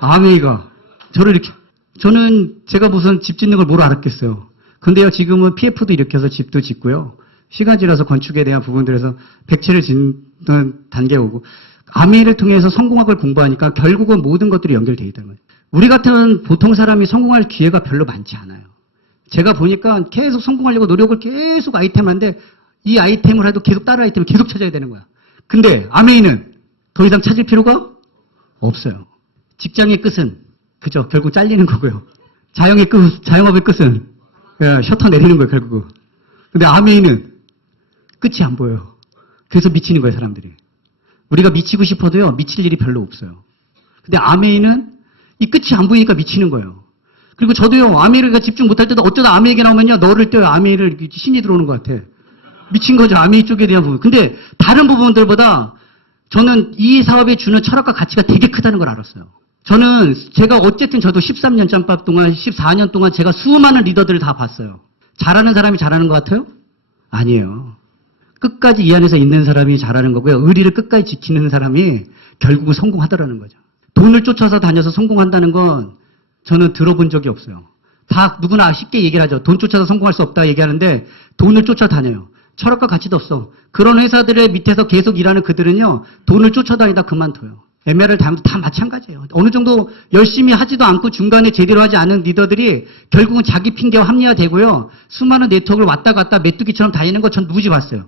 아메이가 저를 이렇게 저는 제가 무슨 집 짓는 걸 뭘 알았겠어요. 근데요, 지금은 PF도 일으켜서 집도 짓고요. 시간 지나서 건축에 대한 부분들에서 100채를 짓는 단계에 오고, 아메이를 통해서 성공학을 공부하니까 결국은 모든 것들이 연결되어 있다는 거예요. 우리 같은 보통 사람이 성공할 기회가 별로 많지 않아요. 제가 보니까 계속 성공하려고 노력을 계속 아이템한데, 이 아이템을 해도 계속 다른 아이템을 계속 찾아야 되는 거야. 근데 아메이는 더 이상 찾을 필요가 없어요. 직장의 끝은 그죠. 결국 잘리는 거고요. 자영업의 끝은 셔터 내리는 거예요, 결국은. 근데 아메이는 끝이 안 보여요. 그래서 미치는 거예요, 사람들이. 우리가 미치고 싶어도요, 미칠 일이 별로 없어요. 근데 아메이는 이 끝이 안 보이니까 미치는 거예요. 그리고 저도요, 아메이를 집중 못할 때도 어쩌다 아메이 얘기 나오면요, 너를 떼요, 아메이를 신이 들어오는 것 같아. 미친 거죠, 아메이 쪽에 대한 부분. 근데 다른 부분들보다 저는 이 사업에 주는 철학과 가치가 되게 크다는 걸 알았어요. 제가 어쨌든 저도 13년 짬밥 동안, 14년 동안 제가 수많은 리더들을 다 봤어요. 잘하는 사람이 잘하는 것 같아요? 아니에요. 끝까지 이 안에서 있는 사람이 잘하는 거고요. 의리를 끝까지 지키는 사람이 결국은 성공하더라는 거죠. 돈을 쫓아서 다녀서 성공한다는 건 저는 들어본 적이 없어요. 다 누구나 쉽게 얘기를 하죠. 돈 쫓아서 성공할 수 없다 얘기하는데 돈을 쫓아다녀요. 철학과 가치도 없어. 그런 회사들의 밑에서 계속 일하는 그들은요, 돈을 쫓아다니다 그만둬요. 에메랄드 다 마찬가지예요. 어느 정도 열심히 하지도 않고 중간에 제대로 하지 않은 리더들이 결국은 자기 핑계와 합리화되고요. 수많은 네트워크를 왔다 갔다 메뚜기처럼 다니는 거 전 누구지 봤어요.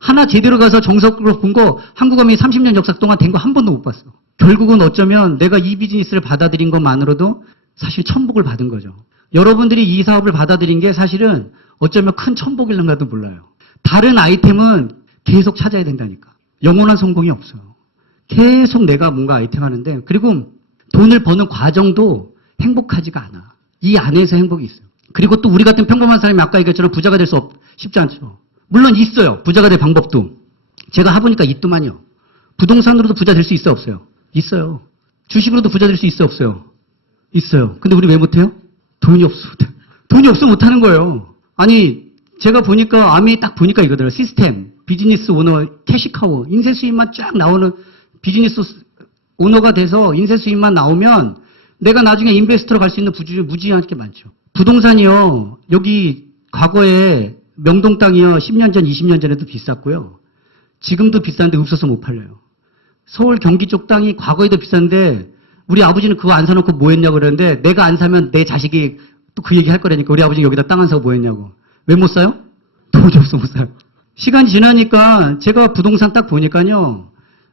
하나 제대로 가서 정석으로 본 거 한국어민이 30년 역사 동안 된 거 한 번도 못 봤어. 결국은 어쩌면 내가 이 비즈니스를 받아들인 것만으로도 사실 천복을 받은 거죠. 여러분들이 이 사업을 받아들인 게 사실은 어쩌면 큰 천복일런가도 몰라요. 다른 아이템은 계속 찾아야 된다니까. 영원한 성공이 없어요. 계속 내가 뭔가 아이템 하는데, 그리고 돈을 버는 과정도 행복하지가 않아. 이 안에서 행복이 있어요. 그리고 또 우리 같은 평범한 사람이 아까 얘기했처럼 부자가 될 수 쉽지 않죠. 물론 있어요. 부자가 될 방법도. 제가 해보니까 있더만요. 부동산으로도 부자 될 수 있어 없어요? 있어요. 주식으로도 부자 될 수 있어 없어요? 있어요. 근데 우리 왜 못해요? 돈이 없어. 돈이 없어 못하는 거예요. 아니 제가 보니까 아미 딱 보니까 이거더라고요. 시스템, 비즈니스 오너, 캐시카우, 인쇄 수입만 쫙 나오는 비즈니스 오너가 돼서 인쇄 수입만 나오면 내가 나중에 인베스터로 갈 수 있는 무지하게 많죠. 부동산이요. 여기 과거에 명동 땅이요. 10년 전, 20년 전에도 비쌌고요. 지금도 비싼데 없어서 못 팔려요. 서울 경기 쪽 땅이 과거에도 비싼데 우리 아버지는 그거 안 사놓고 뭐 했냐고 그러는데 내가 안 사면 내 자식이 또 그 얘기 할 거라니까. 우리 아버지 여기다 땅 안 사고 뭐 했냐고. 왜 못 사요? 돈이 없어 못 사요. 시간이 지나니까 제가 부동산 딱 보니까요.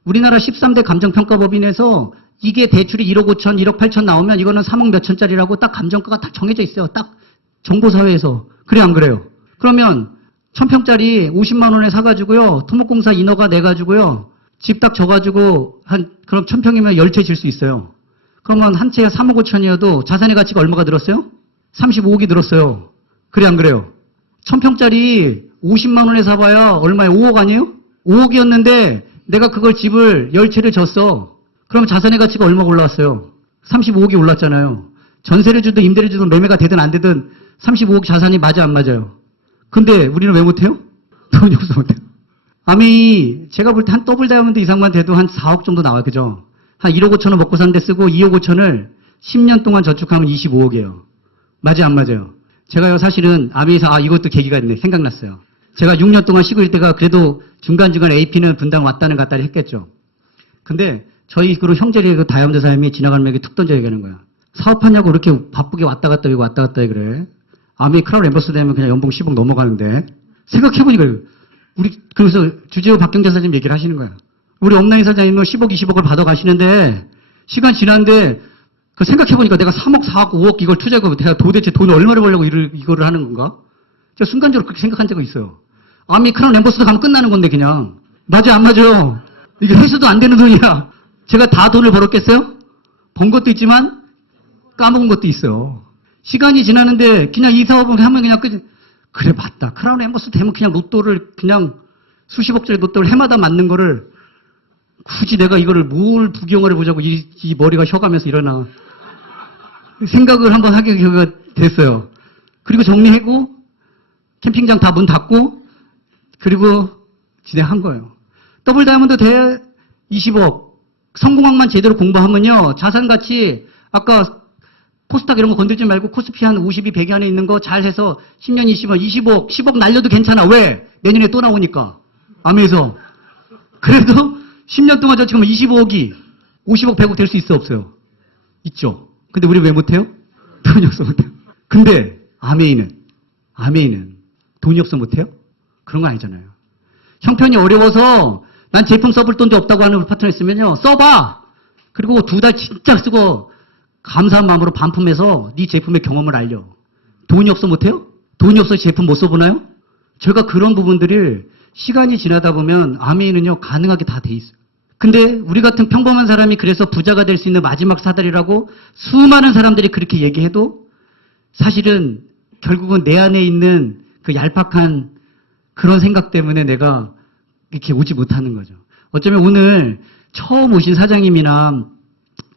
우리나라 13대 감정평가법인에서 이게 대출이 1억 5천, 1억 8천 나오면 이거는 3억 몇천짜리라고 딱 감정가가 딱 정해져 있어요. 딱 정보사회에서. 그래 안 그래요? 그러면 1000평짜리 50만 원에 사가지고요. 토목공사 인허가 내가지고요. 집 딱 져가지고 그럼 1000평이면 10채 질 수 있어요. 그러면 한 채에 3억 5천이어도 자산의 가치가 얼마가 늘었어요? 35억이 늘었어요. 그래 안 그래요? 1000평짜리 50만 원에 사봐야 얼마에 5억 아니에요? 5억이었는데 내가 그걸 집을 10채를 졌어. 그럼 자산의 가치가 얼마가 올라왔어요? 35억이 올랐잖아요. 전세를 주든 임대를 주든 매매가 되든 안 되든 35억 자산이 맞아 안 맞아요? 근데 우리는 왜 못해요? 돈이 없어 못해요. 아미 제가 볼 때 한 더블 다이아몬드 이상만 돼도 한 4억 정도 나와요. 그죠? 한 1억 5천원 먹고 사는데 쓰고 2억 5천을 10년 동안 저축하면 25억이에요. 맞아요 안 맞아요? 제가요 사실은 아미에서 이것도 계기가 있네. 생각났어요. 제가 6년 동안 쉬고 있을 때가 그래도 중간중간 AP는 분당 왔다는 갔다를 했겠죠. 근데 저희 그 형제리 그 다이아몬드 사람이 지나가는 맥에 툭 던져 얘기하는 거야. 사업하냐고 그렇게 바쁘게 왔다 갔다 여기 왔다 갔다 해 그래. 아미 크라운 엠버서 되면 그냥 연봉 10억 넘어가는데. 생각해보니까 우리 그래서 주재호 박경자 사장님 얘기를 하시는 거야. 우리 엄나인 사장님은 10억 20억을 받아가시는데 시간 지났는데 그 생각해보니까 내가 3억 4억 5억 이걸 투자하고 내가 도대체 돈을 얼마를 벌려고 이거를 하는 건가? 제가 순간적으로 그렇게 생각한 적이 있어요. 아미 크라운 엠버서도 가면 끝나는 건데 그냥. 맞아 안 맞아요? 이게 회수도 안 되는 돈이야. 제가 다 돈을 벌었겠어요? 번 것도 있지만 까먹은 것도 있어요. 시간이 지나는데 그냥 이 사업을 하면 그냥 그래 맞다. 크라운 엠버서 되면 그냥 로또를 그냥 수십억짜리 로또를 해마다 맞는 거를 굳이 내가 이거를 뭘 부경을 해보자고 이 머리가 혀가면서 일어나. 생각을 한번 하게 됐어요. 그리고 정리하고 캠핑장 다 문 닫고 그리고 진행한 거예요. 더블 다이아몬드 대 20억. 성공학만 제대로 공부하면요. 자산가치 아까 코스닥 이런 거 건들지 말고 코스피 한 52, 100이 안에 있는 거 잘해서 10년, 20년, 20억, 10억 날려도 괜찮아. 왜? 내년에 또 나오니까. 아메에서. 그래도 10년 동안 저축하면 25억이 50억, 100억 될 수 있어 없어요? 있죠. 근데 우리 왜 못해요? 돈이 없어 못해요. 근데 아메이는 돈이 없어 못해요? 그런 거 아니잖아요. 형편이 어려워서 난 제품 써볼 돈도 없다고 하는 파트너 있으면요. 써봐. 그리고 2달 진짜 쓰고 감사한 마음으로 반품해서 네 제품의 경험을 알려. 돈이 없어 못해요? 돈이 없어 제품 못 써보나요? 제가 그런 부분들을 시간이 지나다 보면 아메이는요 가능하게 다 돼 있어요. 근데 우리 같은 평범한 사람이 그래서 부자가 될 수 있는 마지막 사다리라고 수많은 사람들이 그렇게 얘기해도 사실은 결국은 내 안에 있는 그 얄팍한 그런 생각 때문에 내가 이렇게 오지 못하는 거죠. 어쩌면 오늘 처음 오신 사장님이나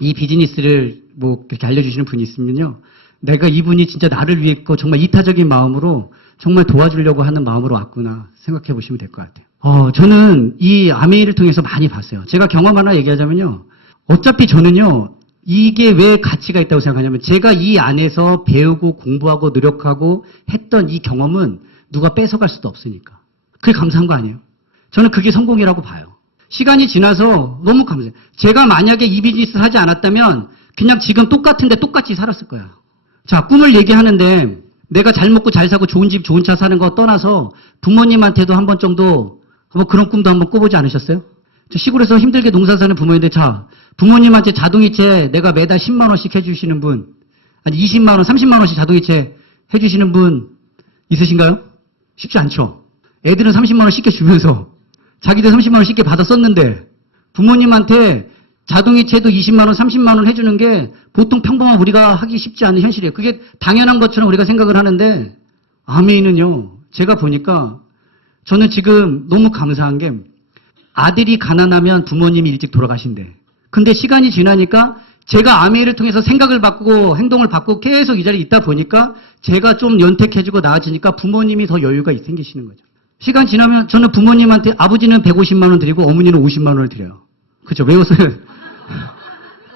이 비즈니스를 뭐 그렇게 알려주시는 분이 있으면요. 내가 이분이 진짜 나를 위해 정말 이타적인 마음으로 정말 도와주려고 하는 마음으로 왔구나 생각해 보시면 될 것 같아요. 저는 이 아메이를 통해서 많이 봤어요. 제가 경험 하나 얘기하자면요. 어차피 저는요. 이게 왜 가치가 있다고 생각하냐면 제가 이 안에서 배우고 공부하고 노력하고 했던 이 경험은 누가 뺏어갈 수도 없으니까. 그게 감사한 거 아니에요? 저는 그게 성공이라고 봐요. 시간이 지나서 너무 감사해요. 제가 만약에 이 비즈니스를 하지 않았다면 그냥 지금 똑같은데 똑같이 살았을 거야. 자, 꿈을 얘기하는데 내가 잘 먹고 잘 사고 좋은 집 좋은 차 사는 거 떠나서 부모님한테도 한 번 정도 한번 그런 꿈도 한번 꿔보지 않으셨어요? 저 시골에서 힘들게 농사 사는 부모인데 자, 부모님한테 자동이체 내가 매달 10만 원씩 해주시는 분, 아니 20만 원, 30만 원씩 자동이체 해주시는 분 있으신가요? 쉽지 않죠. 애들은 30만 원 쉽게 주면서 자기들 30만 원 쉽게 받아 썼는데 부모님한테 자동이체도 20만 원, 30만 원 해주는 게 보통 평범한 우리가 하기 쉽지 않은 현실이에요. 그게 당연한 것처럼 우리가 생각을 하는데 아메이는요. 제가 보니까 저는 지금 너무 감사한 게 아들이 가난하면 부모님이 일찍 돌아가신대. 근데 시간이 지나니까 제가 아메이를 통해서 생각을 바꾸고 행동을 바꾸고 계속 이 자리에 있다 보니까 제가 좀 연택해지고 나아지니까 부모님이 더 여유가 생기시는 거죠. 시간 지나면 저는 부모님한테 아버지는 150만 원 드리고 어머니는 50만 원을 드려요. 그죠? 왜 웃어요?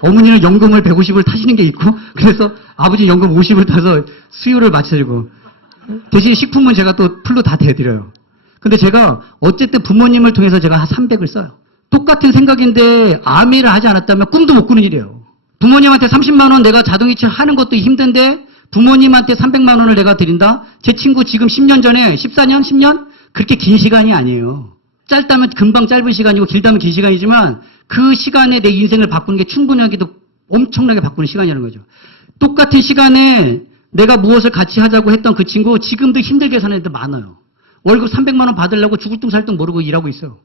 어머니는 연금을 150을 타시는 게 있고 그래서 아버지 연금 50을 타서 수요를 맞춰주고 대신 식품은 제가 또 풀로 다 대드려요. 근데 제가 어쨌든 부모님을 통해서 제가 한 300을 써요. 똑같은 생각인데 아메이를 하지 않았다면 꿈도 못 꾸는 일이에요. 부모님한테 30만 원 내가 자동이체 하는 것도 힘든데 부모님한테 300만 원을 내가 드린다? 제 친구 지금 10년 전에 14년, 10년? 그렇게 긴 시간이 아니에요. 짧다면 금방 짧은 시간이고 길다면 긴 시간이지만 그 시간에 내 인생을 바꾸는 게 충분하게도 엄청나게 바꾸는 시간이라는 거죠. 똑같은 시간에 내가 무엇을 같이 하자고 했던 그 친구 지금도 힘들게 사는 애들 많아요. 월급 300만 원 받으려고 죽을 둥 살 둥 모르고 일하고 있어요.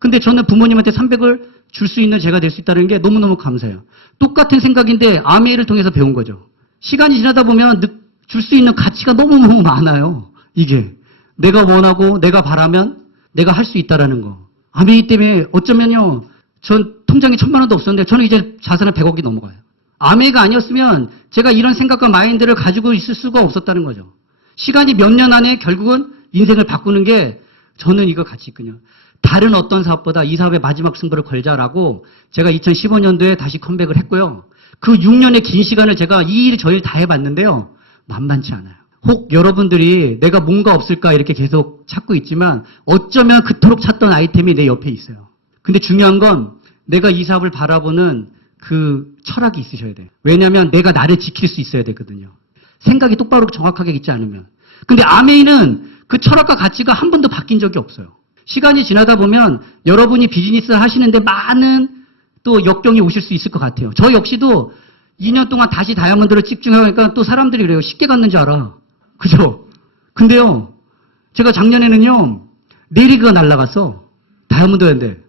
근데 저는 부모님한테 300을 줄 수 있는 제가 될 수 있다는 게 너무너무 감사해요. 똑같은 생각인데 아메이를 통해서 배운 거죠. 시간이 지나다 보면 줄 수 있는 가치가 너무너무 많아요. 이게 내가 원하고 내가 바라면 내가 할 수 있다라는 거. 아메이 때문에 어쩌면요. 전 통장에 1000만 원도 없었는데 저는 이제 자산은 100억이 넘어가요. 아메이가 아니었으면 제가 이런 생각과 마인드를 가지고 있을 수가 없었다는 거죠. 시간이 몇 년 안에 결국은 인생을 바꾸는 게 저는 이거 가치 있거든요. 다른 어떤 사업보다 이 사업의 마지막 승부를 걸자라고 제가 2015년도에 다시 컴백을 했고요. 그 6년의 긴 시간을 제가 이 일 저 일 다 해봤는데요. 만만치 않아요. 혹 여러분들이 내가 뭔가 없을까 이렇게 계속 찾고 있지만 어쩌면 그토록 찾던 아이템이 내 옆에 있어요. 근데 중요한 건 내가 이 사업을 바라보는 그 철학이 있으셔야 돼요. 왜냐하면 내가 나를 지킬 수 있어야 되거든요. 생각이 똑바로 정확하게 있지 않으면. 근데 아메이는 그 철학과 가치가 한 번도 바뀐 적이 없어요. 시간이 지나다 보면 여러분이 비즈니스를 하시는데 많은 또 역경이 오실 수 있을 것 같아요. 저 역시도 2년 동안 다시 다이아몬드를 집중하니까 또 사람들이 그래요. 쉽게 갔는 줄 알아. 그죠? 근데요, 제가 작년에는요, 내리그가 날라갔어. 다이아몬드였는데.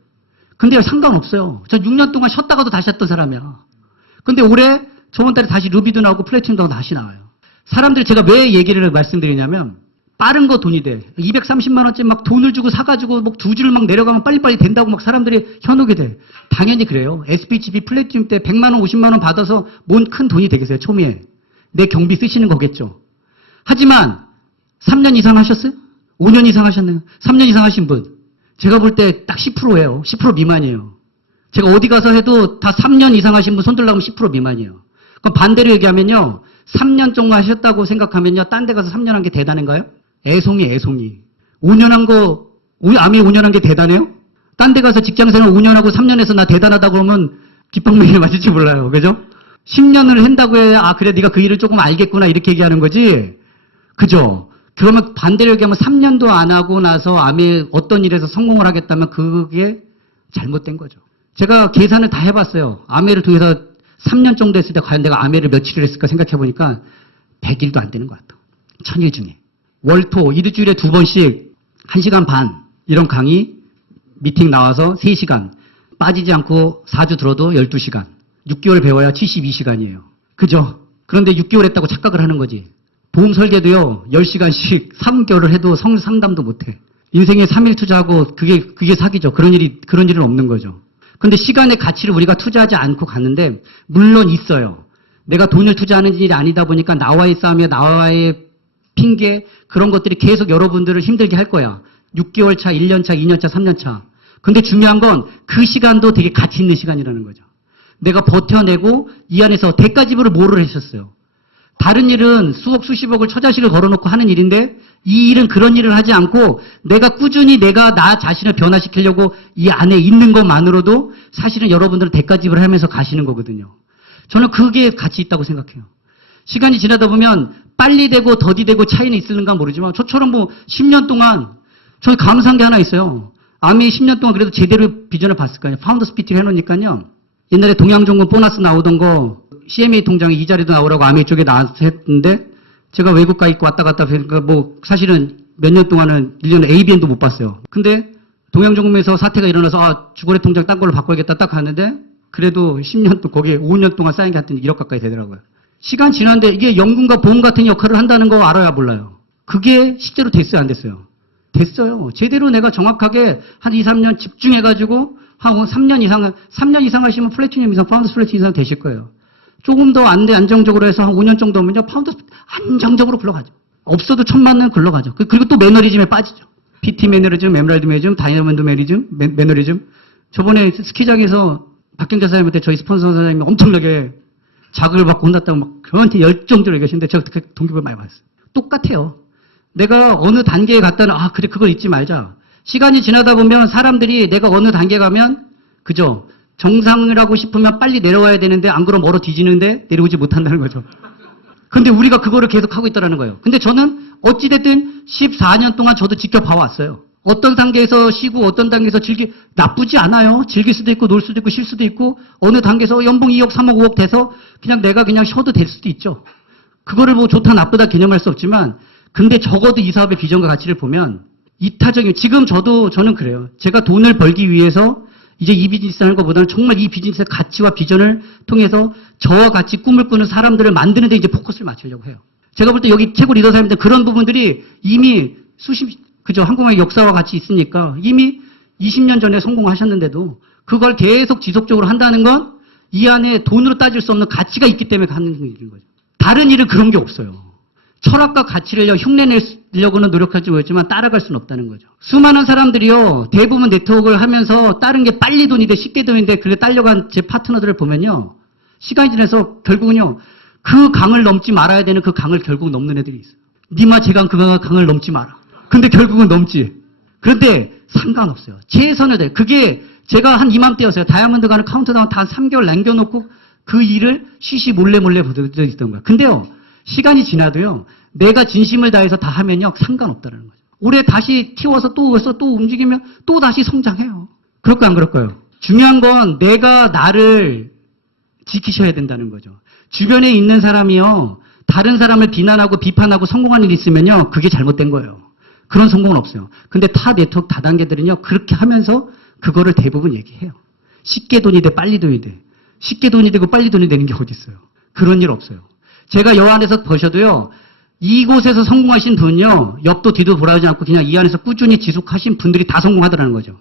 근데 상관없어요. 저 6년 동안 쉬었다가도 다시 했던 사람이야. 근데 올해 저번 달에 다시 루비도 나오고 플래티넘도 나오고 다시 나와요. 사람들 제가 왜 얘기를 말씀드리냐면 빠른 거 돈이 돼. 230만 원짜리 막 돈을 주고 사가지고 막 두 줄을 막 내려가면 빨리빨리 된다고 막 사람들이 현혹이 돼. 당연히 그래요. SPGP 플래티넘 때 100만 원, 50만 원 받아서 뭔 큰 돈이 되겠어요. 초미에. 내 경비 쓰시는 거겠죠. 하지만 3년 이상 하셨어요? 5년 이상 하셨나요? 3년 이상 하신 분. 제가 볼 때 딱 10%예요. 10% 미만이에요. 제가 어디 가서 해도 다 3년 이상 하신 분 손 들라면 10% 미만이에요. 그럼 반대로 얘기하면요. 3년 정도 하셨다고 생각하면요. 딴 데 가서 3년 한 게 대단한가요? 애송이. 5년 한 거, 아메이 5년 한 게 대단해요? 딴 데 가서 직장생활 5년 하고 3년 해서 나 대단하다고 그러면 깃방맹이에 맞을지 몰라요. 그죠? 10년을 한다고 해야 아 그래 네가 그 일을 조금 알겠구나 이렇게 얘기하는 거지. 그죠? 그러면 반대로 얘기하면 3년도 안 하고 나서 아메이 어떤 일에서 성공을 하겠다면 그게 잘못된 거죠. 제가 계산을 다 해봤어요. 아메이를 통해서 3년 정도 했을 때 과연 내가 아메이를 며칠을 했을까 생각해보니까 100일도 안 되는 것 같아. 1000일 중에. 월토 일주일에 2번씩 1시간 반 이런 강의 미팅 나와서 3시간 빠지지 않고 4주 들어도 12시간 6개월 배워야 72시간이에요. 그죠? 그런데 6개월 했다고 착각을 하는 거지. 보험 설계도요 10시간씩 3개월을 해도 상담도 못해. 인생에 3일 투자하고 그게 사기죠. 그런 일은 없는 거죠. 근데 시간의 가치를 우리가 투자하지 않고 갔는데 물론 있어요. 내가 돈을 투자하는 일이 아니다 보니까 나와의 싸움이야 나와의 핑계 그런 것들이 계속 여러분들을 힘들게 할 거야. 6개월 차, 1년 차, 2년 차, 3년 차. 근데 중요한 건 그 시간도 되게 가치 있는 시간이라는 거죠. 내가 버텨내고 이 안에서 대가 지불을 뭐를 하셨어요. 다른 일은 수억 수십억을 처자식을 걸어놓고 하는 일인데 이 일은 그런 일을 하지 않고 내가 꾸준히 내가 나 자신을 변화시키려고 이 안에 있는 것만으로도 사실은 여러분들은 대가집을 하면서 가시는 거거든요. 저는 그게 가치 있다고 생각해요. 시간이 지나다 보면 빨리 되고 더디 되고 차이는 있을는가 모르지만 저처럼 뭐 10년 동안 저는 감사한 게 하나 있어요. 아미 10년 동안 그래도 제대로 비전을 봤을 거예요. 파운더 스피티를 해놓으니까요. 옛날에 동양종군 보너스 나오던 거 CMA 통장에 이자리도 나오라고 아미 쪽에 나와서 했는데 제가 외국 가 있고 왔다 갔다 하니까 뭐 사실은 몇 년 동안은 1년에 ABN도 못 봤어요. 근데 동양종군에서 사태가 일어나서 주거래 통장 딴 걸로 바꿔야겠다 딱 하는데 그래도 10년 또 거기에 5년 동안 쌓인 게 하여튼 1억 가까이 되더라고요. 시간 지났는데 이게 연금과 보험 같은 역할을 한다는 거 알아야 몰라요. 그게 실제로 됐어요, 안 됐어요? 됐어요. 제대로 내가 정확하게 한 2, 3년 집중해가지고 한 3년 이상 하시면 플래티늄 이상, 파운드 플래티늄 이상 되실 거예요. 조금 더 안정적으로 해서 한 5년 정도 하면요, 파운드 안정적으로 굴러가죠. 없어도 1,000만 원 굴러가죠. 그리고 또 매너리즘에 빠지죠. PT 매너리즘, 에메랄드 매너리즘, 다이아몬드 매너리즘. 저번에 스키장에서 박경자 사장님한테 저희 스폰서 사장님이 엄청나게 자극을 받고 혼났다고 막 저한테 열정적으로 얘기하시는데 제가 그 동기부여 많이 받았어요. 똑같아요. 내가 어느 단계에 갔다는 그래 그걸 잊지 말자. 시간이 지나다 보면 사람들이 내가 어느 단계 가면 그죠. 정상이라고 싶으면 빨리 내려와야 되는데 안 그러면 얼어 뒤지는데 내려오지 못한다는 거죠. 근데 우리가 그거를 계속 하고 있다는 거예요. 근데 저는 어찌됐든 14년 동안 저도 지켜봐 왔어요. 어떤 단계에서 쉬고 어떤 단계에서 나쁘지 않아요. 즐길 수도 있고 놀 수도 있고 쉴 수도 있고 어느 단계에서 연봉 2억, 3억, 5억 돼서 그냥 내가 그냥 쉬어도 될 수도 있죠. 그거를 뭐 좋다 나쁘다 개념할 수 없지만 근데 적어도 이 사업의 비전과 가치를 보면 이타적인 지금 저는 그래요. 제가 돈을 벌기 위해서 이제 이 비즈니스 하는 것보다는 정말 이 비즈니스의 가치와 비전을 통해서 저와 같이 꿈을 꾸는 사람들을 만드는 데 이제 포커스를 맞추려고 해요. 제가 볼 때 여기 최고 리더 사람들 그런 부분들이 이미 그죠. 한국의 역사와 같이 있으니까 이미 20년 전에 성공하셨는데도 그걸 계속 지속적으로 한다는 건 이 안에 돈으로 따질 수 없는 가치가 있기 때문에 하는 일인 거죠. 다른 일은 그런 게 없어요. 철학과 가치를 흉내내려고는 노력할지 모르겠지만 따라갈 수는 없다는 거죠. 수많은 사람들이요. 대부분 네트워크를 하면서 다른 게 빨리 돈이 돼 쉽게 돈이 돼 그래 딸려간 제 파트너들을 보면요. 시간이 지나서 결국은요. 그 강을 넘지 말아야 되는 그 강을 결국 넘는 애들이 있어요. 니마 제가 그 강을 넘지 마라. 근데 결국은 넘지. 그런데 상관없어요. 최선을 다해. 그게 제가 한 이맘때였어요. 다이아몬드 가는 카운트다운 다 3개월 남겨놓고 그 일을 쉬쉬 몰래 보여져 있던 거예요. 근데요. 시간이 지나도요. 내가 진심을 다해서 다 하면요. 상관없다는 거죠. 올해 다시 튀어서 또 움직이면 또 다시 성장해요. 그럴까요? 안 그럴까요? 중요한 건 내가 나를 지키셔야 된다는 거죠. 주변에 있는 사람이요. 다른 사람을 비난하고 비판하고 성공하는 일이 있으면요. 그게 잘못된 거예요. 그런 성공은 없어요. 근데 타 네트워크 다단계들은요. 그렇게 하면서 그거를 대부분 얘기해요. 쉽게 돈이 돼 빨리 돈이 돼. 쉽게 돈이 되고 빨리 돈이 되는 게 어디 있어요. 그런 일 없어요. 제가 여 안에서 보셔도요. 이곳에서 성공하신 분요. 옆도 뒤도 돌아오지 않고 그냥 이 안에서 꾸준히 지속하신 분들이 다 성공하더라는 거죠.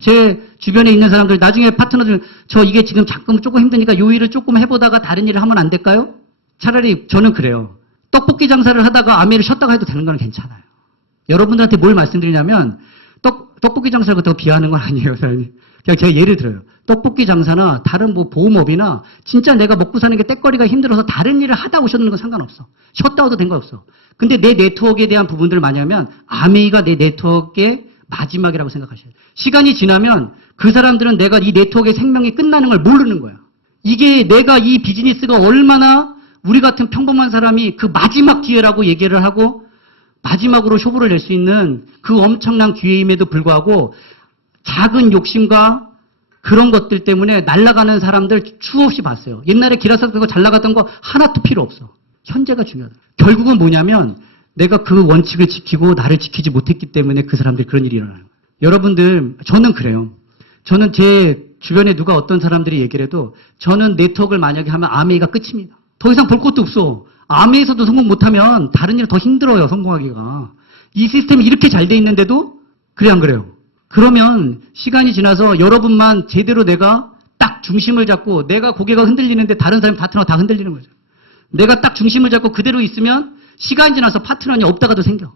제 주변에 있는 사람들 나중에 파트너들 저 이게 지금 잠깐 조금 힘드니까 요 일을 조금 해보다가 다른 일을 하면 안 될까요? 차라리 저는 그래요. 떡볶이 장사를 하다가 아메를 쉬었다가 해도 되는 건 괜찮아요. 여러분들한테 뭘 말씀드리냐면 떡볶이 장사를 그렇다고 비하하는 건 아니에요. 사장님. 그냥 제가 예를 들어요. 떡볶이 장사나 다른 뭐 보험업이나 진짜 내가 먹고 사는 게 떼거리가 힘들어서 다른 일을 하다 오셨는 건 상관없어. 쉬었다 와도 된 거 없어. 근데 내 네트워크에 대한 부분들을 많이 하면 아메이가 내 네트워크의 마지막이라고 생각하셔야 돼요. 시간이 지나면 그 사람들은 내가 이 네트워크의 생명이 끝나는 걸 모르는 거야. 이게 내가 이 비즈니스가 얼마나 우리 같은 평범한 사람이 그 마지막 기회라고 얘기를 하고 마지막으로 쇼부를 낼 수 있는 그 엄청난 기회임에도 불구하고 작은 욕심과 그런 것들 때문에 날아가는 사람들 수없이 봤어요. 옛날에 기라사 그거 잘 나갔던 거 하나도 필요 없어. 현재가 중요하다. 결국은 뭐냐면 내가 그 원칙을 지키고 나를 지키지 못했기 때문에 그 사람들이 그런 일이 일어나는 거예요. 여러분들 저는 그래요. 저는 제 주변에 누가 어떤 사람들이 얘기를 해도 저는 네트워크를 만약에 하면 아메이가 끝입니다. 더 이상 볼 것도 없어. 아메에서도 성공 못하면 다른 일은 더 힘들어요. 성공하기가. 이 시스템이 이렇게 잘 돼 있는데도 그래 안 그래요? 그러면 시간이 지나서 여러분만 제대로 내가 딱 중심을 잡고 내가 고개가 흔들리는데 다른 사람 파트너가 다 흔들리는 거죠. 내가 딱 중심을 잡고 그대로 있으면 시간이 지나서 파트너는 없다가도 생겨.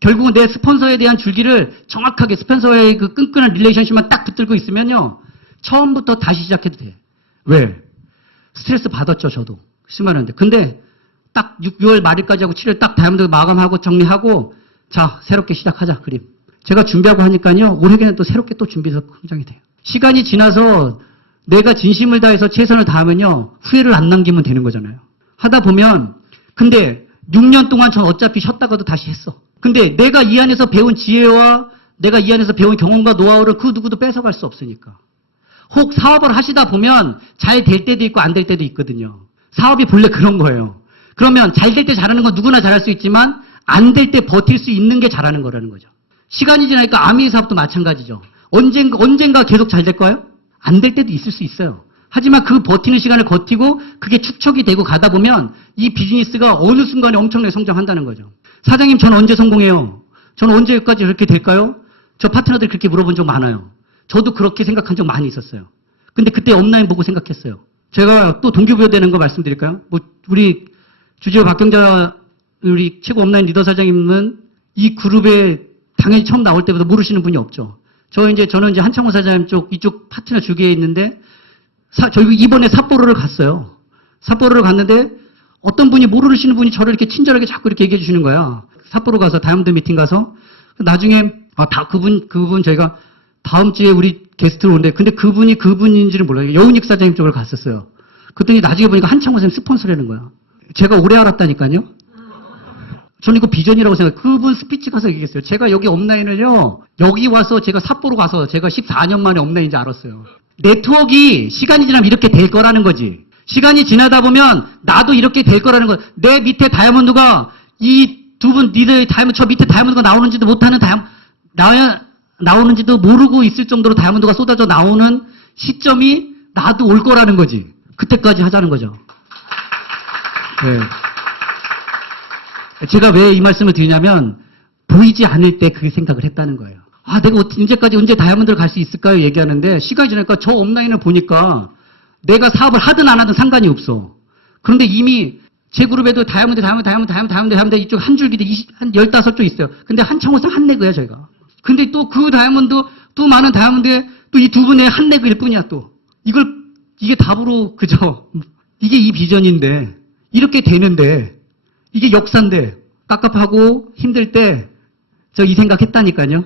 결국은 내 스폰서에 대한 줄기를 정확하게 스폰서의 그 끈끈한 릴레이션십만 딱 붙들고 있으면요. 처음부터 다시 시작해도 돼. 왜? 스트레스 받았죠, 저도. 심하는데. 근데 딱 6월 말일까지 하고 7월 딱 다이아몬드 마감하고 정리하고 자, 새롭게 시작하자, 그림. 제가 준비하고 하니까요, 올해에는 또 새롭게 또 준비해서 성장이 돼요. 시간이 지나서 내가 진심을 다해서 최선을 다하면요, 후회를 안 남기면 되는 거잖아요. 하다 보면, 근데 6년 동안 전 어차피 쉬었다가도 다시 했어. 근데 내가 이 안에서 배운 지혜와 내가 이 안에서 배운 경험과 노하우를 그 누구도 뺏어갈 수 없으니까. 혹 사업을 하시다 보면 잘 될 때도 있고 안 될 때도 있거든요. 사업이 본래 그런 거예요. 그러면 잘 될 때 잘하는 건 누구나 잘할 수 있지만 안 될 때 버틸 수 있는 게 잘하는 거라는 거죠. 시간이 지나니까 아미 사업도 마찬가지죠. 언젠가 계속 잘 될까요? 안 될 때도 있을 수 있어요. 하지만 그 버티는 시간을 버티고 그게 축적이 되고 가다 보면 이 비즈니스가 어느 순간에 엄청나게 성장한다는 거죠. 사장님, 저는 언제 성공해요? 저는 언제까지 그렇게 될까요? 저 파트너들 그렇게 물어본 적 많아요. 저도 그렇게 생각한 적 많이 있었어요. 근데 그때 업라인 보고 생각했어요. 제가 또 동기부여 되는 거 말씀드릴까요? 우리 주지호 박경자 우리 최고 업라인 리더 사장님은 이 그룹에 당연히 처음 나올 때부터 모르시는 분이 없죠. 저는 이제 한창호 사장님 이쪽 파트너 주계에 있는데, 저희 이번에 삿포로를 갔어요. 삿포로를 갔는데, 어떤 분이 모르시는 분이 저를 이렇게 친절하게 자꾸 이렇게 얘기해 주시는 거야. 삿포로 가서, 다이아몬드 미팅 가서. 나중에, 그분 저희가 다음 주에 우리 게스트로 오는데, 근데 그분이 그분인지는 몰라요. 여운익 사장님 쪽으로 갔었어요. 그랬더니 나중에 보니까 한창호 사장님 스폰서라는 거야. 제가 오래 알았다니까요. 저는 이거 비전이라고 생각해요. 그분 스피치 가서 얘기했어요. 제가 여기 업라인을요, 여기 와서 제가 삿포로 가서 제가 14년 만에 업라인인지 알았어요. 네트워크가 시간이 지나면 이렇게 될 거라는 거지. 시간이 지나다 보면 나도 이렇게 될 거라는 거. 내 밑에 다이아몬드가 이 두 분 니들 다이아몬드, 저 밑에 다이아몬드가 나오는지도 못하는 나오는지도 모르고 있을 정도로 다이아몬드가 쏟아져 나오는 시점이 나도 올 거라는 거지. 그때까지 하자는 거죠. 네. 제가 왜 이 말씀을 드리냐면 보이지 않을 때 그 생각을 했다는 거예요. 내가 언제 다이아몬드를 갈 수 있을까요? 얘기하는데 시간이 지나니까 저 업라인을 보니까 내가 사업을 하든 안 하든 상관이 없어. 그런데 이미 제 그룹에도 다이아몬드 이쪽 한 줄기도 한 15쪽 있어요. 근데 한창호상 한 레그야, 저희가. 근데 또 그 다이아몬드, 또 많은 다이아몬드에 또 이 두 분의 한 레그일 뿐이야, 또. 이게 답으로, 그죠? 이게 이 비전인데, 이렇게 되는데, 이게 역사인데, 깝깝하고 힘들 때, 저 이 생각 했다니까요.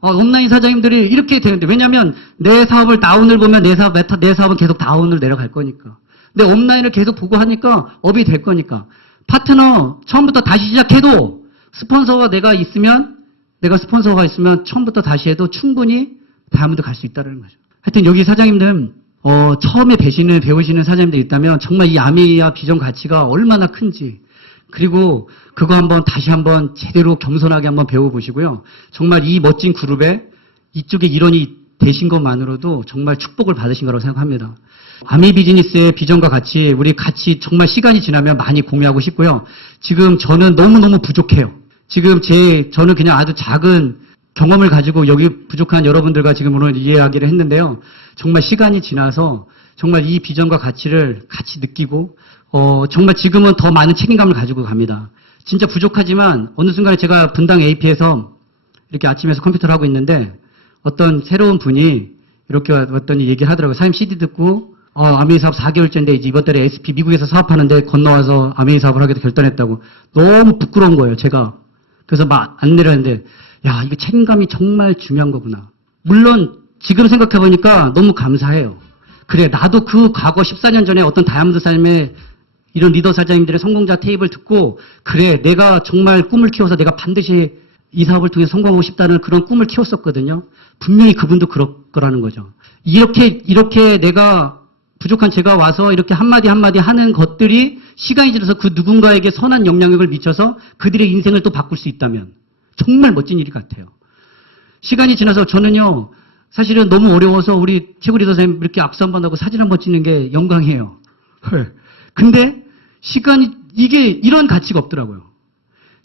온라인 사장님들이 이렇게 되는데, 왜냐면 내 사업을 다운을 보면 내 사업은 계속 다운을 내려갈 거니까. 내 업라인을 계속 보고 하니까 업이 될 거니까. 파트너 처음부터 다시 시작해도 스폰서가 내가 스폰서가 있으면 처음부터 다시 해도 충분히 다이아몬드 갈 수 있다는 거죠. 하여튼 여기 사장님들, 처음에 배우시는 사장님들 있다면 정말 이 아미야 비전 가치가 얼마나 큰지, 그리고 그거 다시 한번 제대로 겸손하게 한번 배워보시고요. 정말 이 멋진 그룹에 이쪽에 일원이 되신 것만으로도 정말 축복을 받으신 거라고 생각합니다. 아미 비즈니스의 비전과 가치, 우리 같이 정말 시간이 지나면 많이 공유하고 싶고요. 지금 저는 너무너무 부족해요. 지금 저는 그냥 아주 작은 경험을 가지고 여기 부족한 여러분들과 지금 오늘 이야기를 했는데요. 정말 시간이 지나서 정말 이 비전과 가치를 같이 느끼고, 정말 지금은 더 많은 책임감을 가지고 갑니다. 진짜 부족하지만 어느 순간에 제가 분당 AP에서 이렇게 아침에서 컴퓨터를 하고 있는데 어떤 새로운 분이 이렇게 왔더니 얘기를 하더라고요. 사장님 CD 듣고, 아메이 사업 4개월째인데 이제 이번 달에 SP 미국에서 사업하는데 건너와서 아메이 사업을 하기로 결단했다고. 너무 부끄러운 거예요, 제가. 그래서 안 내렸는데, 야, 이거 책임감이 정말 중요한 거구나. 물론 지금 생각해보니까 너무 감사해요. 그래, 나도 그 과거 14년 전에 어떤 다이아몬드 삶의 이런 리더 사장님들의 성공자 테이프를 듣고, 그래, 내가 정말 꿈을 키워서 내가 반드시 이 사업을 통해 성공하고 싶다는 그런 꿈을 키웠었거든요. 분명히 그분도 그럴 거라는 거죠. 이렇게 내가 부족한 제가 와서 이렇게 한마디 한마디 하는 것들이 시간이 지나서 그 누군가에게 선한 영향력을 미쳐서 그들의 인생을 또 바꿀 수 있다면 정말 멋진 일이 같아요. 시간이 지나서 저는요, 사실은 너무 어려워서 우리 최고 리더 선생님 이렇게 악수 한번 하고 사진 한번 찍는 게 영광이에요. 근데 이게 이런 가치가 없더라고요.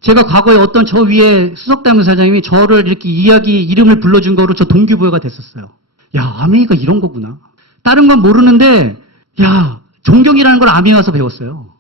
제가 과거에 어떤 저 위에 수석다이아몬드 사장님이 저를 이렇게 이름을 불러준 거로 저 동기부여가 됐었어요. 야, 아미가 이런 거구나. 다른 건 모르는데, 야, 존경이라는 걸 아미 와서 배웠어요.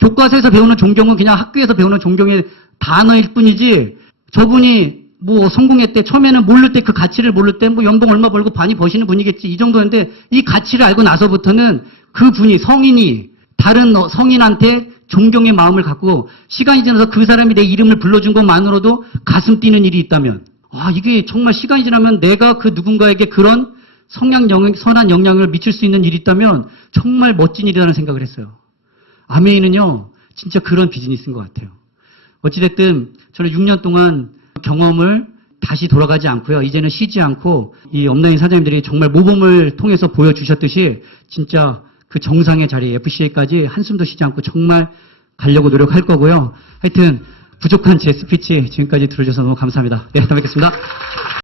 교과서에서 배우는 존경은 그냥 학교에서 배우는 존경의 단어일 뿐이지, 저분이 성공했대, 처음에는 모를 때 그 가치를 모를 때 연봉 얼마 벌고 많이 버시는 분이겠지, 이 정도였는데, 이 가치를 알고 나서부터는 그 분이 성인이 다른 성인한테 존경의 마음을 갖고 시간이 지나서 그 사람이 내 이름을 불러준 것만으로도 가슴 뛰는 일이 있다면, 이게 정말 시간이 지나면 내가 그 누군가에게 그런 선한 영향을 미칠 수 있는 일이 있다면 정말 멋진 일이라는 생각을 했어요. 아메이는요, 진짜 그런 비즈니스인 것 같아요. 어찌됐든 저는 6년 동안 경험을 다시 돌아가지 않고요. 이제는 쉬지 않고 이 업라인 사장님들이 정말 모범을 통해서 보여주셨듯이 진짜 그 정상의 자리 FCA까지 한숨도 쉬지 않고 정말 가려고 노력할 거고요. 하여튼 부족한 제 스피치 지금까지 들어주셔서 너무 감사합니다. 네, 다음에 뵙겠습니다.